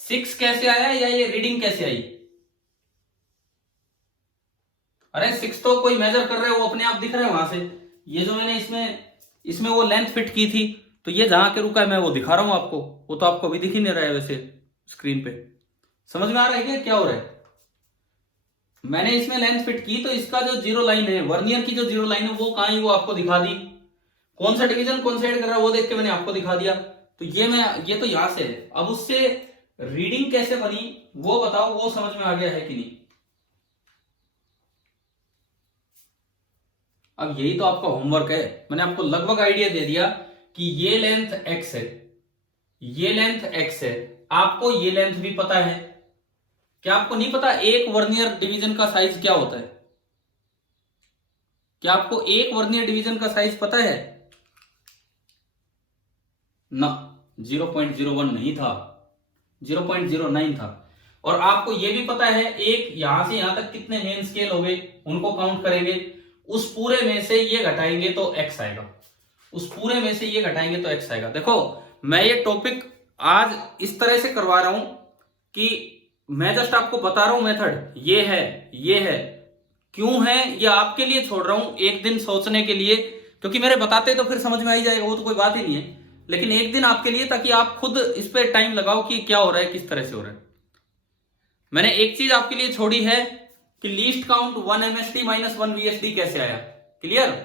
6 कैसे आया या ये रीडिंग कैसे आई? अरे 6 तो कोई मेजर कर रहे हो, वो अपने आप दिख रहे हैं वहां से। ये जो मैंने इसमें वो लेंथ फिट की थी, तो ये जहां के रुका है मैं वो दिखा रहा हूं आपको, वो तो आपको अभी दिख ही नहीं रहा है वैसे स्क्रीन पे। समझ में आ रहा है क्या हो रहा है? मैंने इसमें लेंथ फिट की, तो इसका जो जीरो लाइन है, वर्नियर की जो जीरो लाइन है, वो कहां है वो आपको दिखा दी। कौन सा डिवीजन कोइंसाइड कर रहा है वो देख के मैंने आपको दिखा दिया। तो ये तो यहां से है। अब उससे रीडिंग कैसे बनी वो बताओ, वो समझ में आ गया है कि नहीं? अब यही तो आपका होमवर्क है। मैंने आपको लगभग आइडिया दे दिया कि ये लेंथ x है, ये लेंथ x है, आपको ये लेंथ भी पता है। क्या आपको नहीं पता एक वर्नियर डिवीजन का साइज क्या होता है? क्या आपको एक वर्नियर डिवीजन का साइज पता है? ना, 0.01 नहीं था, 0.09 था। और आपको यह भी पता है एक यहां से यहां तक कितने मेन स्केल हो गए, उनको काउंट करेंगे, उस पूरे में से ये घटाएंगे तो x आएगा, उस पूरे में से ये घटाएंगे तो x आएगा। देखो मैं ये टॉपिक आज इस तरह से करवा रहा हूं कि मैं जस्ट आपको बता रहा हूं मेथड, ये है, क्यों है ये आपके लिए छोड़ रहा हूं, एक दिन सोचने के लिए, क्योंकि मेरे बताते तो फिर समझ में आ ही जाएगा, वो तो कोई बात ही नहीं है, लेकिन एक दिन आपके लिए, ताकि आप खुद इस पे टाइम लगाओ कि क्या हो रहा है, किस तरह से हो रहा है। मैंने एक चीज आपके लिए छोड़ी है कि least count 1 MSD minus 1 VSD कैसे आया, क्लियर?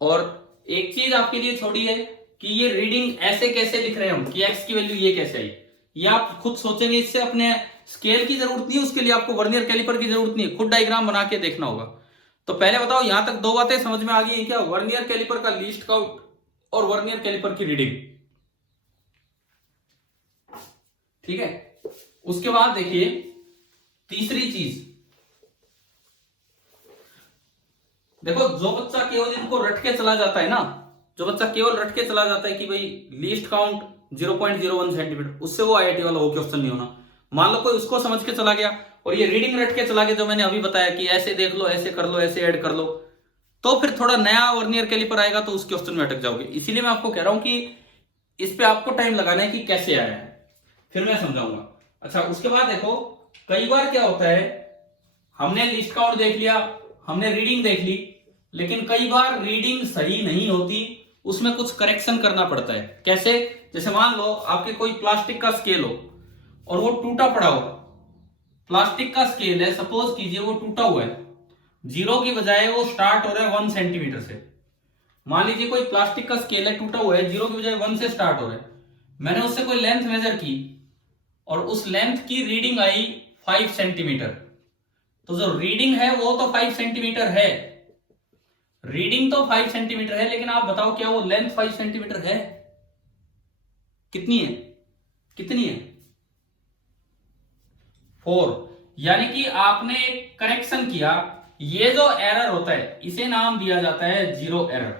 और एक चीज आपके लिए छोड़ी है कि ये रीडिंग ऐसे कैसे लिख रहे हैं हम, कि x की वैल्यू ये कैसे आई, ये आप खुद सोचेंगे। इससे अपने स्केल की जरूरत नहीं है, उसके लिए आपको वर्नियर कैलिपर की जरूरत नहीं है, खुद डायग्राम बना के देखना होगा। तो पहले बताओ यहां तक दो बातें समझ में आ गई है क्या? वर्नियर कैलिपर का लीस्ट काउंट और वर्नियर कैलिपर की रीडिंग, ठीक है। उसके बाद देखिए तीसरी चीज, देखो जो बच्चा केवल इनको रट के चला जाता है ना, जो बच्चा केवल रट के चला जाता है कि भाई लीस्ट काउंट 0.01 सेंटीमीटर, उससे वो आईआईटी वाला वो क्वेश्चन नहीं होना। मान लो कोई उसको समझ के चला गया और ये रीडिंग रट के चला गया, जो मैंने अभी बताया कि ऐसे देख लो, ऐसे कर लो, ऐसे ऐड कर लो, तो फिर थोड़ा नया वर्नियर कैलिपर आएगा तो उस क्वेश्चन में अटक जाओगे। इसीलिए मैं आपको कह रहा हूं कि इस पे आपको टाइम लगाना है कि कैसे आया है, फिर मैं समझाऊंगा। अच्छा उसके बाद देखो कई बार क्या होता है, हमने लिस्ट काउंट देख लिया, हमने रीडिंग देख ली, लेकिन कई बार रीडिंग सही नहीं होती, उसमें कुछ करेक्शन करना पड़ता है। कैसे? जैसे मान लो आपके कोई प्लास्टिक का स्केल हो और वो टूटा पड़ा हो, प्लास्टिक का स्केल है, सपोज कीजिए वो टूटा हुआ है, 0 की बजाय वो स्टार्ट हो रहा है 1 सेंटीमीटर से। मान लीजिए कोई प्लास्टिक का स्केल है, टूटा हुआ है, 0 की बजाय 1 से स्टार्ट हो रहा है, मैंने उससे कोई लेंथ मेजर की और उस लेंथ की रीडिंग आई 5 सेंटीमीटर, तो जो रीडिंग है वो तो 5 सेंटीमीटर है, रीडिंग तो 5 सेंटीमीटर है, लेकिन आप बताओ क्या वो लेंथ 5 सेंटीमीटर है? कितनी है? कितनी है? 4। यानी कि आपने एक करेक्शन किया, ये जो एरर होता है इसे नाम दिया जाता है जीरो एरर।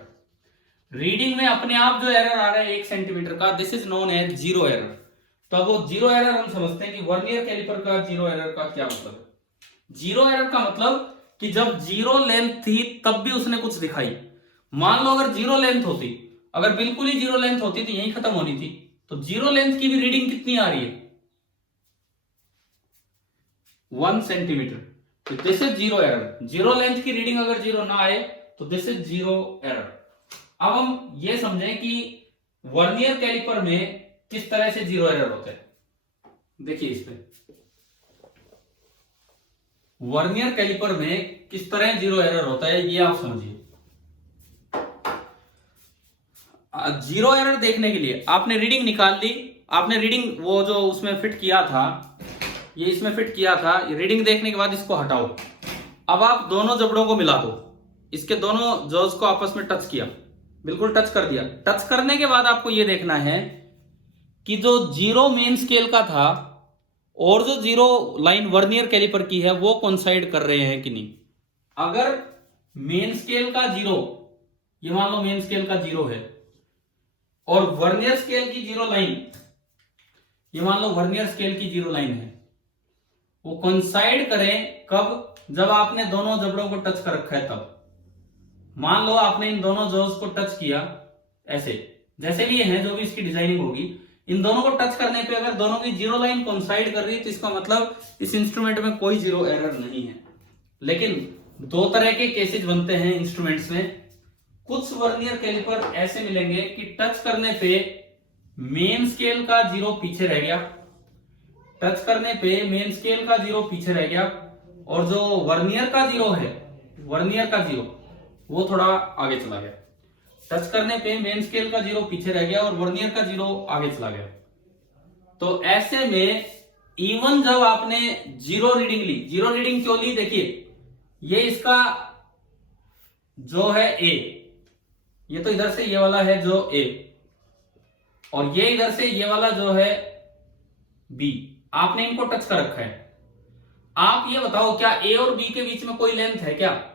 रीडिंग में अपने आप जो एरर आ रहा है 1 सेंटीमीटर का, this is known as zero error. तो अब वो जीरो एरर हम समझते हैं कि वर्नियर कैलिपर का जीरो एरर का क्या मतलब है। जीरो एरर का मतलब कि जब जीरो लेंथ थी तब भी उसने कुछ दिखाई। मान लो अगर जीरो लेंथ होती, अगर बिल्कुल ही जीरो लेंथ होती तो यही खत्म होनी थी, तो जीरो लेंथ की भी रीडिंग कितनी आ रही है? 1 सेंटीमीटर। तो this is zero error. Zero length की रीडिंग अगर जीरो ना आए तो दिस इज जीरो एरर। अब हम ये समझें कि वर्नियर कैलिपर में किस तरह से जीरो एरर होता है। देखिए इसमें वर्नियर कैलिपर में किस तरह जीरो एरर होता है ये आप समझिए। जीरो एरर देखने के लिए आपने रीडिंग निकाल ली, आपने रीडिंग वो जो उसमें फिट किया था, ये इसमें फिट किया था, रीडिंग देखने के बाद इसको हटाओ। अब आप दोनों जबड़ों को मिला दो, इसके दोनों जॉज को आपस में टच किया, बिल्कुल टच कर दिया। टच करने के बाद आपको ये देखना है कि जो जीरो मेन स्केल का था और जो जीरो लाइन वर्नियर कैलिपर की है वो कोइंसाइड कर रहे हैं कि नहीं। अगर मेन स्केल का जीरो, ये मान लो मेन स्केल का जीरो है, और वर्नियर स्केल की जीरो लाइन, ये मान लो वर्नियर स्केल की जीरो लाइन है, वो कोइंसाइड करें कब, जब आपने दोनों जबड़ों को टच कर रखा है तब। मान लो आपने इन दोनों जॉज को टच किया, ऐसे जैसे भी ये है, जो भी इसकी डिजाइनिंग होगी, इन दोनों को टच करने पे अगर दोनों की जीरो लाइन कोइंसाइड कर रही है तो इसका मतलब इस इंस्ट्रूमेंट में कोई जीरो एरर नहीं है। लेकिन दो तरह के केसेस बनते हैं इंस्ट्रूमेंट्स में। कुछ वर्नियर कैलिपर ऐसे मिलेंगे कि टच करने पे मेन स्केल का जीरो पीछे रह गया, टच करने पे मेन स्केल का जीरो पीछे रह गया, और जो वर्नियर का जीरो है, वर्नियर का जीरो वो थोड़ा आगे चला गया। टच करने पे मेन स्केल का जीरो पीछे रह गया और वर्नियर का जीरो आगे चला गया। तो ऐसे में इवन जब आपने जीरो रीडिंग ली, जीरो रीडिंग क्यों ली, देखिए ये इसका जो है ए, ये तो इधर से ये वाला है जो ए, और ये इधर से ये वाला जो है बी, आपने इनको टच कर रखा है। आप ये बताओ क्या ए और बी के बीच में कोई लेंथ है क्या?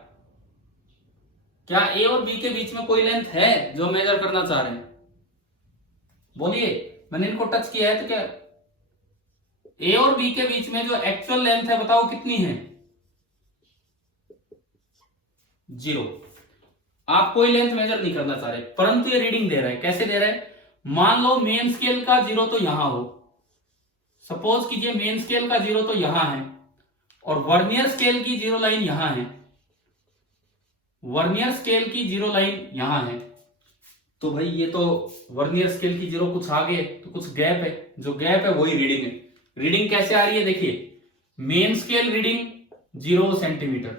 क्या ए और बी के बीच में कोई लेंथ है जो मेजर करना चाह रहे हैं? बोलिए, मैंने इनको टच किया है तो क्या ए और बी के बीच में जो एक्चुअल लेंथ है बताओ कितनी है? जीरो। आप कोई लेंथ मेजर नहीं करना चाह रहे, परंतु ये रीडिंग दे रहा है। कैसे दे रहा है? मान लो मेन स्केल का जीरो तो यहां हो, सपोज कीजिए मेन स्केल का जीरो तो यहां है और वर्नियर स्केल की जीरो लाइन यहां है, वर्नियर स्केल की जीरो लाइन यहां है। तो भाई ये तो वर्नियर स्केल की जीरो कुछ आगे तो कुछ गैप है, जो गैप है वही रीडिंग है। रीडिंग कैसे आ रही है? देखिए, main scale reading 0 centimetre,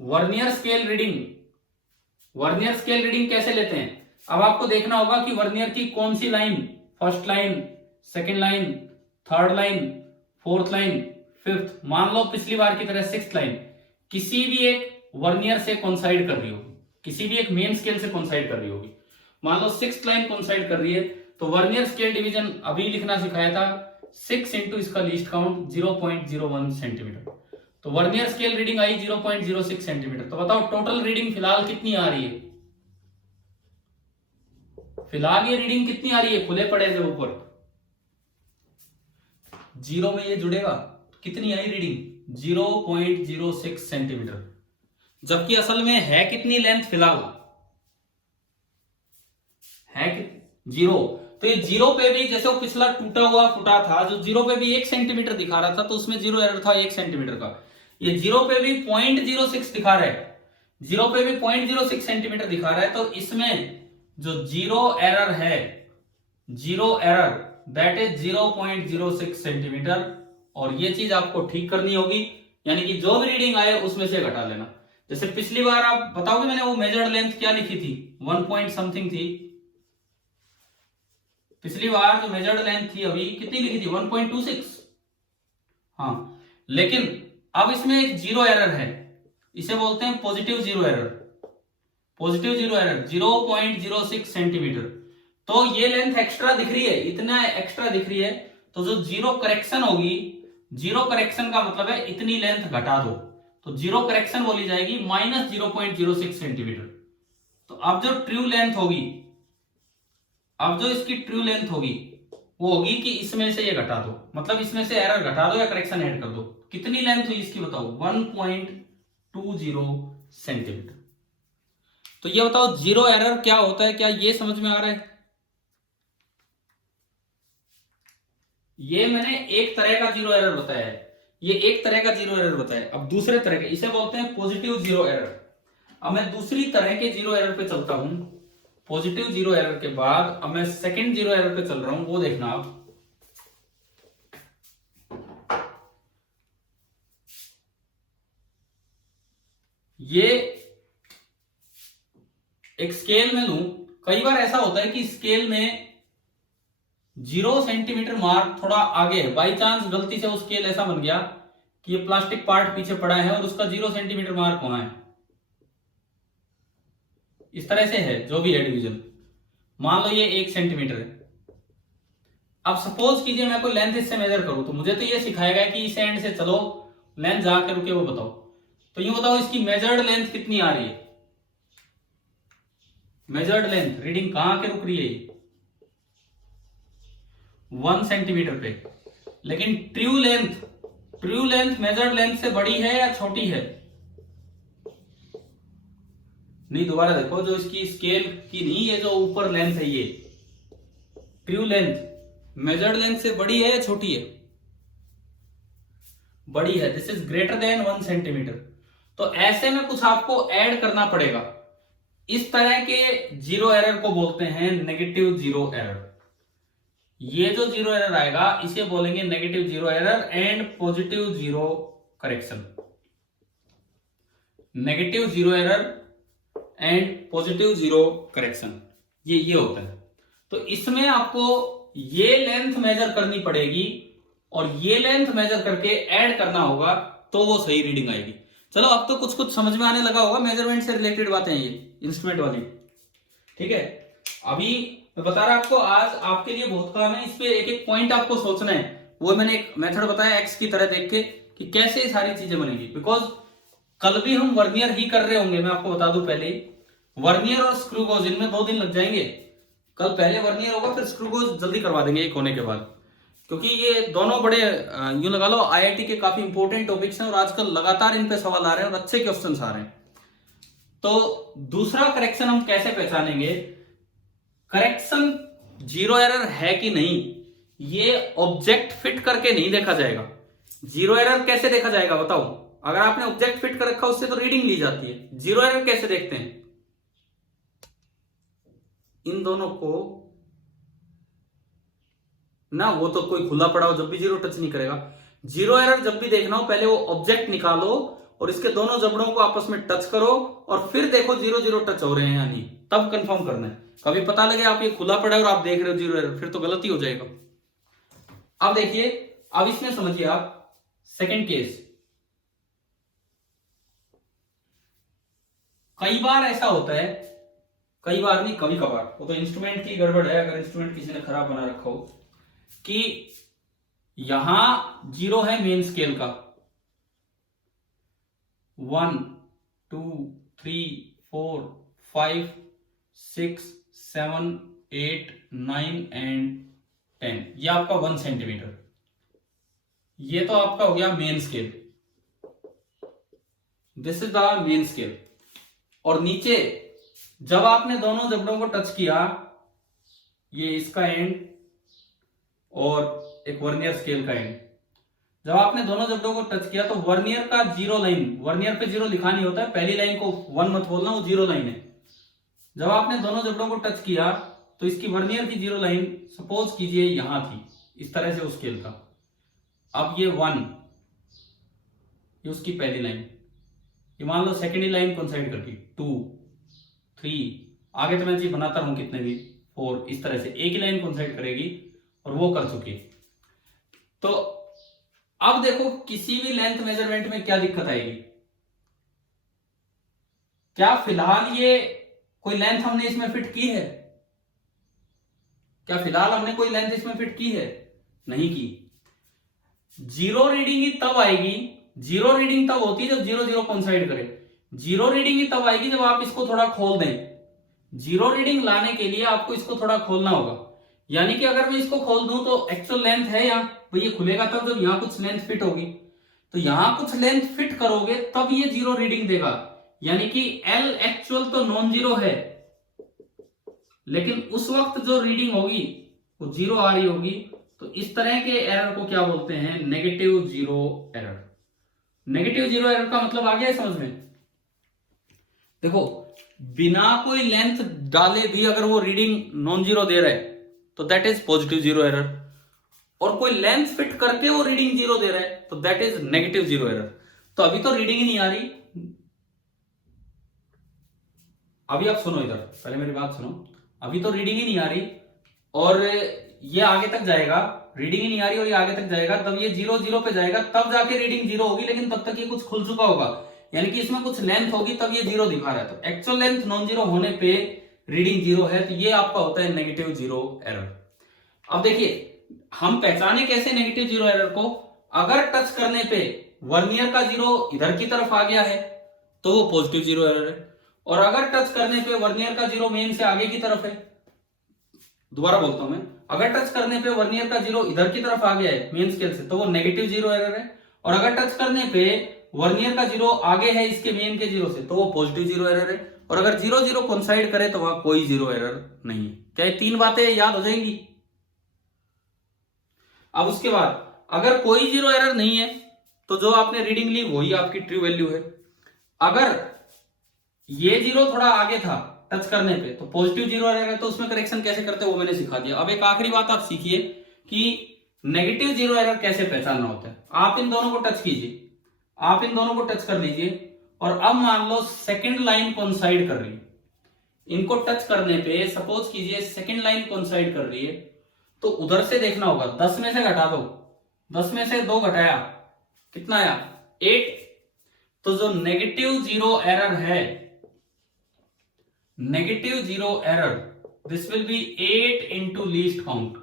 vernier scale reading, vernier scale reading कैसे लेते हैं? अब आपको देखना होगा कि वर्नियर की कौन सी line, first line, second line, third line, fourth line, fifth, मान लो पिछली बार की तरह सिक्स्थ लाइन किसी भी एक वर्नियर से कोइंसाइड कर रही होगी, किसी भी एक मेन स्केल से कोइंसाइड कर रही होगी। मान लो सिक्स्थ लाइन कोइंसाइड कर रही है तो वर्नियर स्केल डिवीजन अभी लिखना सिखाया था 6 इंटू इसका लीस्ट काउंट 0.01 सेंटीमीटर। तो vernier scale reading I 0.06 centimetre. तो बताओ टोटल रीडिंग फिलहाल कितनी आ रही है? फिलहाल ये रीडिंग कितनी आ रही है? खुले पड़े थे ऊपर, जीरो में ये जुड़ेगा, कितनी आई रीडिंग? 0.06 सेंटीमीटर। जबकि असल में है कितनी लेंथ फिलहाल? है जीरो। तो ये जीरो पे भी जैसे वो पिछला टूटा हुआ फुटा था, जो जीरो पे भी 1 सेंटीमीटर दिखा रहा था तो उसमें जीरो एरर था 1 सेंटीमीटर का। ये जीरो पे भी 0.06 दिखा रहा है, जीरो पे भी 0.06 सेंटीमीटर दिखा रहा है। तो इसमें जो जीरो एरर है, zero error that is 0.06 centimetre. और ये चीज आपको ठीक करनी होगी, यानी कि जो भी रीडिंग आए उसमें से घटा लेना। जैसे पिछली बार आप बताओगे मैंने वो मेजर्ड लेंथ क्या लिखी थी? 1 पॉइंट समथिंग थी पिछली बार, जो मेजर्ड लेंथ थी अभी कितनी लिखी थी? 1.26। हाँ, लेकिन अब इसमें एक जीरो एरर है, इसे बोलते हैं positive zero error. Positive zero error 0.06 centimetre. तो ये लेंथ एक्स्ट्रा दिख रही है, इतना एक्स्ट्रा दिख रही है, तो जो जीरो करेक्शन होगी, जीरो करेक्शन का मतलब है इतनी लेंथ घटा दो, तो जीरो करेक्शन बोली जाएगी -0.06 सेंटीमीटर। तो अब जो ट्रू लेंथ होगी, अब जो इसकी ट्रू लेंथ होगी वो होगी कि इसमें से ये घटा दो, मतलब इसमें से एरर घटा दो या करेक्शन ऐड कर दो। कितनी लेंथ हुई इसकी बताओ? 1.20 सेंटीमीटर। तो ये बताओ जीरो एरर क्या होता है? क्या ये समझ में आ रहा है? ये मैंने एक तरह का जीरो एरर बताया है, ये एक तरह का जीरो एरर बताया। अब दूसरे तरह के, इसे बोलते हैं पॉजिटिव जीरो एरर। अब मैं दूसरी तरह के जीरो एरर पे चलता हूं। पॉजिटिव जीरो एरर के बाद अब मैं सेकंड जीरो एरर पे चल रहा हूं, वो देखना आप। ये एक स्केल में लूं, कई बार ऐसा होता है कि स्केल में 0 सेंटीमीटर मार्क थोड़ा आगे है, बाई चांस गलती से वो स्केल ऐसा बन गया कि ये प्लास्टिक पार्ट पीछे पड़ा है और उसका 0 सेंटीमीटर मार्क वहां है, इस तरह से है जो भी है डिवीजन। मान लो ये 1 सेंटीमीटर है। अब सपोज कीजिए मैं कोई लेंथ इससे मेजर करूं, तो मुझे तो ये सिखाएगा कि इस एंड से चलो लेंथ जाके रुके वो बताओ। तो यूं बताओ इसकी मेजर्ड लेंथ कितनी आ रही है, मेजर्ड लेंथ रीडिंग कहां के रुक रही है, 1 सेंटीमीटर पे। लेकिन ट्रू लेंथ मेजर्ड लेंथ से बड़ी है या छोटी है? नहीं, दोबारा देखो, जो इसकी स्केल की नहीं, ये जो ऊपर लेंथ है ये ट्रू लेंथ मेजर्ड लेंथ से बड़ी है या छोटी है? बड़ी है। This is greater than 1 centimetre. तो ऐसे में कुछ आपको ऐड करना पड़ेगा। इस तरह के जीरो एरर को बोलते हैं नेगेटिव जीरो एरर। ये जो जीरो एरर आएगा इसे बोलेंगे negative zero error and positive zero correction. Negative zero error and positive zero correction, ये होता है। तो इसमें आपको ये लेंथ मेजर करनी पड़ेगी और ये लेंथ मेजर करके ऐड करना होगा, तो वो सही रीडिंग आएगी। चलो अब तो कुछ समझ में आने लगा होगा, मेजरमेंट से रिलेटेड बातें हैं ये इंस्ट्रूमेंट वाली, ठीक है। अभी मैं बता रहा आपको, आज आपके लिए बहुत काम है, इस पे एक एक पॉइंट आपको सोचना है। वो मैंने एक मेथड बताया एक्स की तरह देख के कि कैसे ये सारी चीजें बनेगी। बिकॉज कल भी हम वर्नियर ही कर रहे होंगे, मैं आपको बता दूं पहले। वर्नियर और स्क्रू गोज इनमें 2 दिन लग जाएंगे। कल पहले वर्नियर होगा, फिर स्क्रू गोज जल्दी करवा देंगे एक होने के बाद, क्योंकि ये दोनों बड़े यूं लगा लो आईआईटी के काफी इंपॉर्टेंट टॉपिक्स हैं और आजकल लगातार इन पे सवाल आ रहे हैं और अच्छे क्वेश्चंस आ रहे हैं। तो दूसरा करेक्शन हम कैसे पहचानेंगे? करेक्शन जीरो एरर है कि नहीं, ये ऑब्जेक्ट फिट करके नहीं देखा जाएगा। जीरो एरर कैसे देखा जाएगा बताओ? अगर आपने ऑब्जेक्ट फिट कर रखा उससे तो रीडिंग ली जाती है। जीरो एरर कैसे देखते हैं? इन दोनों को ना, वो तो कोई खुला पड़ा हो जब भी जीरो टच नहीं करेगा। जीरो एरर जब भी देखना हो पहले वो ऑब्जेक्ट निकालो और इसके दोनों जबड़ों को आपस में टच करो और फिर देखो जीरो जीरो टच हो रहे हैं या नहीं, तब कंफर्म करना है। कभी पता लगे आप ये खुला पड़ा है और आप देख रहे हो जीरो एरर, फिर तो गलती हो जाएगा। अब देखिए, अब इसमें समझिए आप सेकंड केस। कई बार ऐसा होता है, कई बार नहीं कभी कभार, वो तो इंस्ट्रूमेंट की गड़बड़ है, अगर इंस्ट्रूमेंट किसी ने खराब बना रखा हो, कि यहां जीरो है मेन स्केल का, 1 2 3 4 5 6 7 8 9 एंड 10, ये आपका 1 सेंटीमीटर। ये तो आपका हो गया main scale, this is the main scale. और नीचे जब आपने दोनों जबड़ों को टच किया, ये इसका एंड और एक वर्नियर स्केल का एंड, जब आपने दोनों जबड़ों को टच किया तो वर्नियर का जीरो लाइन, वर्नियर पे जीरो लिखा नहीं होता है, पहली लाइन को 1 मत बोलना, वो जीरो लाइन है। जब आपने दोनों जबड़ों को टच किया तो इसकी वर्नियर की जीरो लाइन सपोज कीजिए यहां थी, इस तरह से उस स्केल का। अब ये 1, ये उसकी पहली लाइन, ये मान लो सेकेंडरी लाइन कोइंसाइड करती, 2 3, आगे तो मैं चीज बनाता रहूं कितने भी, 4, इस तरह से एक ही लाइन कोइंसाइड करेगी और वो कर चुकी। तो अब देखो किसी भी लेंथ मेजरमेंट में क्या दिक्कत आएगी? क्या फिलहाल ये कोई लेंथ हमने इसमें फिट की है? क्या फिलहाल हमने कोई लेंथ इसमें फिट की है? नहीं की। जीरो रीडिंग ही तब आएगी, जीरो रीडिंग तब होती है जब जीरो जीरो कोइंसाइड करे। जीरो रीडिंग ही तब आएगी जब आप इसको थोड़ा खोल दें। जीरो रीडिंग लाने के लिए आपको इसको थोड़ा खोलना होगा, यानी कि अगर मैं इसको खोल दूं तो एक्चुअल लेंथ है यहाँ, तो ये खुलेगा तब जब यहाँ कुछ लेंथ फिट होगी। तो यहां कुछ लेंथ फिट करोगे तब ये जीरो रीडिंग देगा, यानी कि एल एक्चुअल तो नॉन जीरो है, लेकिन उस वक्त जो रीडिंग होगी वो जीरो आ रही होगी। तो इस तरह के एरर को क्या बोलते हैं? Negative zero error. Negative zero error का मतलब आ गया है समझ में? देखो, बिना कोई लेंथ डाले भी अगर वो रीडिंग नॉन जीरो दे रहा है तो that is positive zero error, और कोई लेंथ फिट करके वो रीडिंग जीरो दे रहा है तो that is negative zero error. तो अभी तो रीडिंग ही नहीं आ रही, अभी आप सुनो, इधर पहले मेरी बात सुनो। अभी तो रीडिंग ही नहीं आ रही और ये आगे तक जाएगा, रीडिंग ही नहीं आ रही और ये आगे तक जाएगा, तब ये 0 0 पे जाएगा, तब जाके रीडिंग 0 होगी, लेकिन तब तक ये कुछ खुल चुका होगा, यानी कि इसमें कुछ लेंथ होगी, तब ये 0 दिखा रहा है। तो एक्चुअल लेंथ नॉन जीरो होने पे रीडिंग 0 है, तो ये आपका होता है नेगेटिव 0 एरर। अब देखिए हम पहचाने कैसे नेगेटिव 0 एरर को, अगर टच करने पे वर्नियर का 0 इधर की तरफ आ गया है तो वो पॉजिटिव 0 एरर है, और अगर टच करने पे वर्नियर का 0 मेन से आगे की तरफ है, दोबारा बोलता हूं मैं, अगर टच करने पे वर्नियर का 0 इधर की तरफ आ गया है मेन स्केल से, तो वो नेगेटिव 0 एरर है, और अगर टच करने पे वर्नियर का 0 आगे है इसके मेन के 0 से, तो वो पॉजिटिव 0 एरर है, और अगर 0 0 कोइंसाइड करे तो वहां कोई 0 एरर नहीं है। क्या ये तीन बातें याद हो जाएंगी? अब उसके बाद अगर कोई 0 एरर नहीं है तो जो आपने रीडिंग ली वही आपकी ट्रू वैल्यू है। अगर ये 0 थोड़ा आगे था टच करने पे तो पॉजिटिव 0 एरर है, तो उसमें करेक्शन कैसे करते हैं वो मैंने सिखा दिया। अब एक आखिरी बात आप सीखिए कि नेगेटिव 0 एरर कैसे पहचानना होता है। आप इन दोनों को टच कीजिए, आप इन दोनों को टच कर लीजिए, और अब मान लो सेकंड लाइन कोइंसाइड कर रही है, इनको टच करने पे सपोज कीजिए सेकंड लाइन कोइंसाइड कर रही है, तो उधर से देखना होगा 10 में से घटा दो, 10 में से 2 घटाया कितना आया 8, तो जो नेगेटिव 0 एरर है, negative 0 error this will B 8 into least count,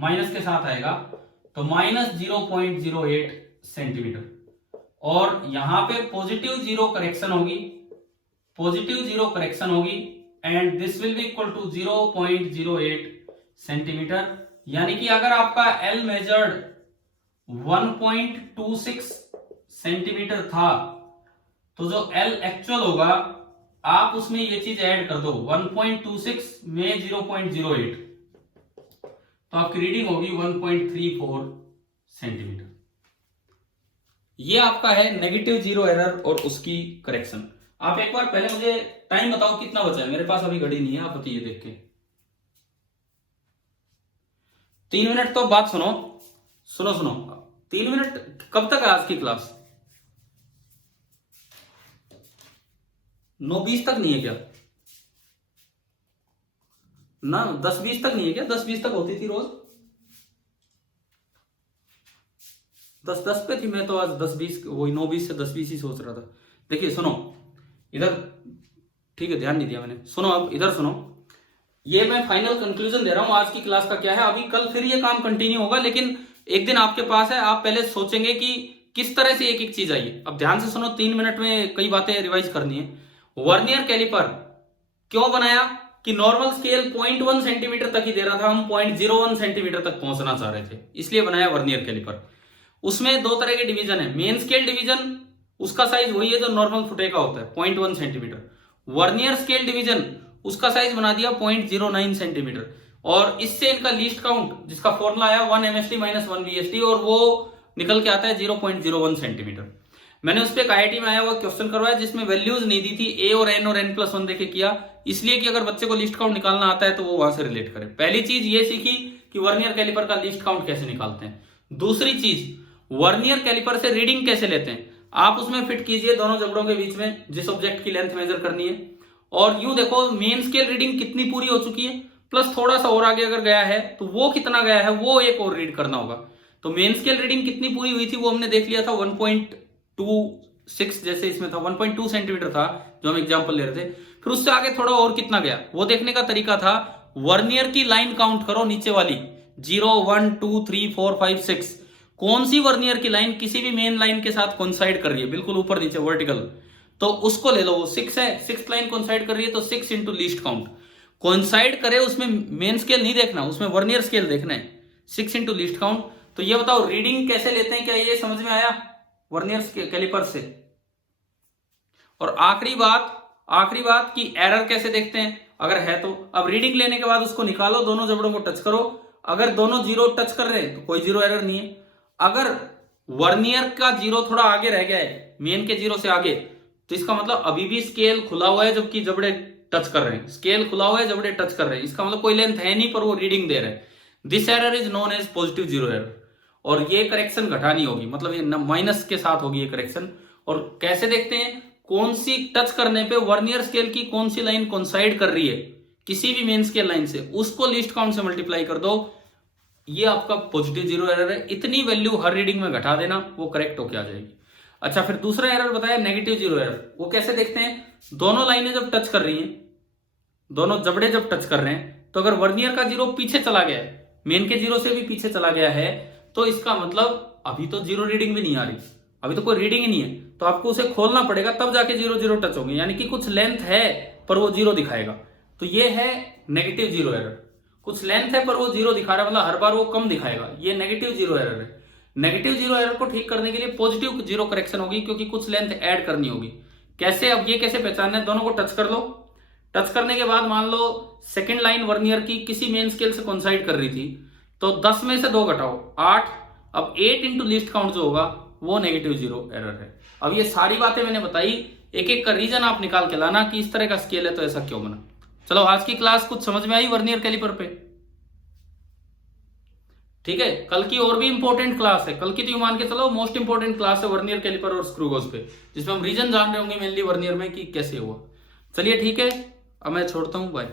minus के साथ आएगा तो माइनस 0.08 सेंटीमीटर, और यहां पे पॉजिटिव 0 करेक्शन होगी, पॉजिटिव 0 करेक्शन होगी, and this will be equal to 0.08 centimetre. यानी कि अगर आपका L मेजर्ड 1.26 सेंटीमीटर था, तो जो L एक्चुअल होगा आप उसमें ये चीज ऐड कर दो, 1.26 में 0.08, तो आपकी रीडिंग होगी 1.34 सेंटीमीटर। ये आपका है नेगेटिव 0 एरर और उसकी करेक्शन। आप एक बार पहले मुझे टाइम बताओ कितना बचा है, मेरे पास अभी घड़ी नहीं है, आप बताइए देख के। 3 मिनट तो बात सुनो, सुनो सुनो 3 मिनट कब तक है आज की क्लास? 9:20 तक नहीं है क्या? ना 10:20 तक नहीं है क्या? 10:20 तक होती थी रोज, 10:10 पे थी, मैं तो आज 10:20 वही 9:20 से 10:20 ही सोच रहा था। देखिए सुनो इधर, ठीक है ध्यान नहीं दिया मैंने, सुनो अब इधर सुनो, ये मैं फाइनल कंक्लूजन दे रहा हूं आज की क्लास का क्या है। अभी कल फिर ये काम कंटिन्यू होगा, लेकिन एक दिन आपके पास है, आप पहले सोचेंगे कि किस तरह से एक एक चीज आई है। अब ध्यान से सुनो, 3 मिनट में कई बातें रिवाइज करनी है। वर्नियर कैलिपर क्यों बनाया कि नॉर्मल स्केल 0.1 सेंटीमीटर तक ही दे रहा था, हम 0.01 सेंटीमीटर तक पहुंचना चाह रहे थे, इसलिए बनाया वर्नियर कैलिपर। उसमें 2 तरह के डिवीजन है, मेन स्केल डिवीजन उसका साइज वही है जो नॉर्मल फुटे का होता है 0.1 सेंटीमीटर, वर्नियर स्केल डिवीजन उसका साइज बना दिया 0.09 सेंटीमीटर, और इससे इनका लीस्ट काउंट जिसका फॉर्मूला आया 1 MSD माइनस 1 VSD, और वो निकल के आता है 0.01 सेंटीमीटर। मैंने उस पर IIT में आया हुआ क्वेश्चन करवाया जिसमें वैल्यूज नहीं दी थी, A और N और N+1 देके किया, इसलिए कि अगर बच्चे को लिस्ट काउंट निकालना आता है तो वो वहां से रिलेट करे। पहली चीज ये सीखी कि वर्नियर कैलिपर का लिस्ट काउंट कैसे निकालते हैं। दूसरी चीज वर्नियर कैलिपर से रीडिंग कैसे लेते हैं, आप उसमें फिट कीजिए दोनों जबड़ों के बीच में जिस ऑब्जेक्ट की लेंथ मेजर करनी है, और यूं देखो मेन स्केल रीडिंग कितनी पूरी हो चुकी है, प्लस थोड़ा सा और आगे अगर गया है तो वो कितना गया है वो एक और रीड करना होगा। तो मेन स्केल रीडिंग कितनी पूरी हुई थी वो हमने देख लिया था, 1.26 जैसे इसमें था, 1.2 सेंटीमीटर था जो हम एग्जांपल ले रहे थे। फिर उससे आगे थोड़ा और कितना गया वो देखने का तरीका था, वर्नियर की लाइन काउंट करो नीचे वाली 0 1 2 3 4 5 6, कौन सी वर्नियर की लाइन किसी भी मेन लाइन के साथ कोइंसाइड कर रही है, बिल्कुल ऊपर नीचे वर्टिकल, तो उसको ले लो, वो 6 है, 6th लाइन कोइंसाइड कर रही है तो 6 इंटू लीस्ट काउंट, कोइंसाइड करे उसमें मेन स्केल नहीं देखना, उसमें वर्नियर स्केल देखना है, 6 इंटू लीस्ट काउंट। तो ये बताओ रीडिंग कैसे लेते हैं, क्या ये समझ में आया वर्नियर कैलिपर से? और आखिरी बात कि एरर कैसे देखते हैं अगर है तो। अब रीडिंग लेने के बाद उसको निकालो, दोनों जबड़ों को टच करो, अगर दोनों 0 टच कर रहे हैं तो कोई 0 एरर नहीं है। अगर वर्नियर का 0 थोड़ा आगे रह गया है मेन के 0 से आगे, तो इसका मतलब अभी भी स्केल खुला हुआ है जबकि जबड़े टच कर रहे हैं, स्केल खुला हुआ है जबड़े टच कर रहे हैं, इसका मतलब कोई लेंथ है नहीं पर वो रीडिंग दे रहे हैं। This error is known as positive 0 error, और ये करेक्शन घटानी होगी, मतलब ये माइनस के साथ होगी ये करेक्शन। और कैसे देखते हैं, कौन सी टच करने पे वर्नियर स्केल की कौन सी लाइन कोइंसाइड कर रही है किसी भी मेन स्केल लाइन से, उसको लीस्ट काउंट से मल्टीप्लाई कर दो, ये आपका पॉजिटिव जीरो एरर है। इतनी वैल्यू हर रीडिंग में घटा देना, वो करेक्ट होके आ जाएगी। अच्छा, फिर दूसरा एरर बताया नेगेटिव जीरो एरर। वो कैसे देखते हैं, दोनों लाइनें जब टच कर रही हैं, दोनों जबड़े जब टच कर रहे हैं, तो अगर वर्नियर का जीरो पीछे चला गया है, मेन के जीरो से भी पीछे चला गया है, तो इसका मतलब अभी तो जीरो रीडिंग भी नहीं आ रही, अभी तो कोई रीडिंग ही नहीं है, तो आपको उसे खोलना पड़ेगा, तब जाके जीरो जीरो टच होंगे, यानी कि कुछ लेंथ है पर वो जीरो दिखाएगा। तो ये है नेगेटिव जीरो एरर। कुछ लेंथ है पर वो जीरो दिखा रहा है, मतलब हर बार वो कम दिखाएगा, ये नेगेटिव जीरो एरर है। नेगेटिव जीरो एरर को ठीक करने के लिए पॉजिटिव जीरो करेक्शन होगी, क्योंकि कुछ लेंथ ऐड करनी होगी। कैसे, अब ये कैसे पहचानना है, दोनों को टच कर लो। टच करने के बाद मान लो सेकंड लाइन वर्नियर की किसी मेन स्केल से कोइंसाइड कर रही थी, तो 10 में से 2 घटाओ 8। अब 8 इंटू लीस्ट काउंट जो होगा वो नेगेटिव जीरो एरर है। अब ये सारी बातें मैंने बताई, एक एक का रीजन आप निकाल के लाना कि इस तरह का स्केल है तो ऐसा क्यों बना। चलो, आज की क्लास कुछ समझ में आई वर्नियर कैलिपर पे? ठीक है, कल की और भी इंपॉर्टेंट क्लास है, कल की तो यू मान के चलो मोस्ट इंपॉर्टेंट क्लास है वर्नियर कैलिपर और स्क्रू गेज पे, जिसमें हम रीजन जान रहे होंगे मेनली वर्नियर में कि कैसे हुआ। चलिए ठीक है, अब मैं छोड़ता हूं, बाय।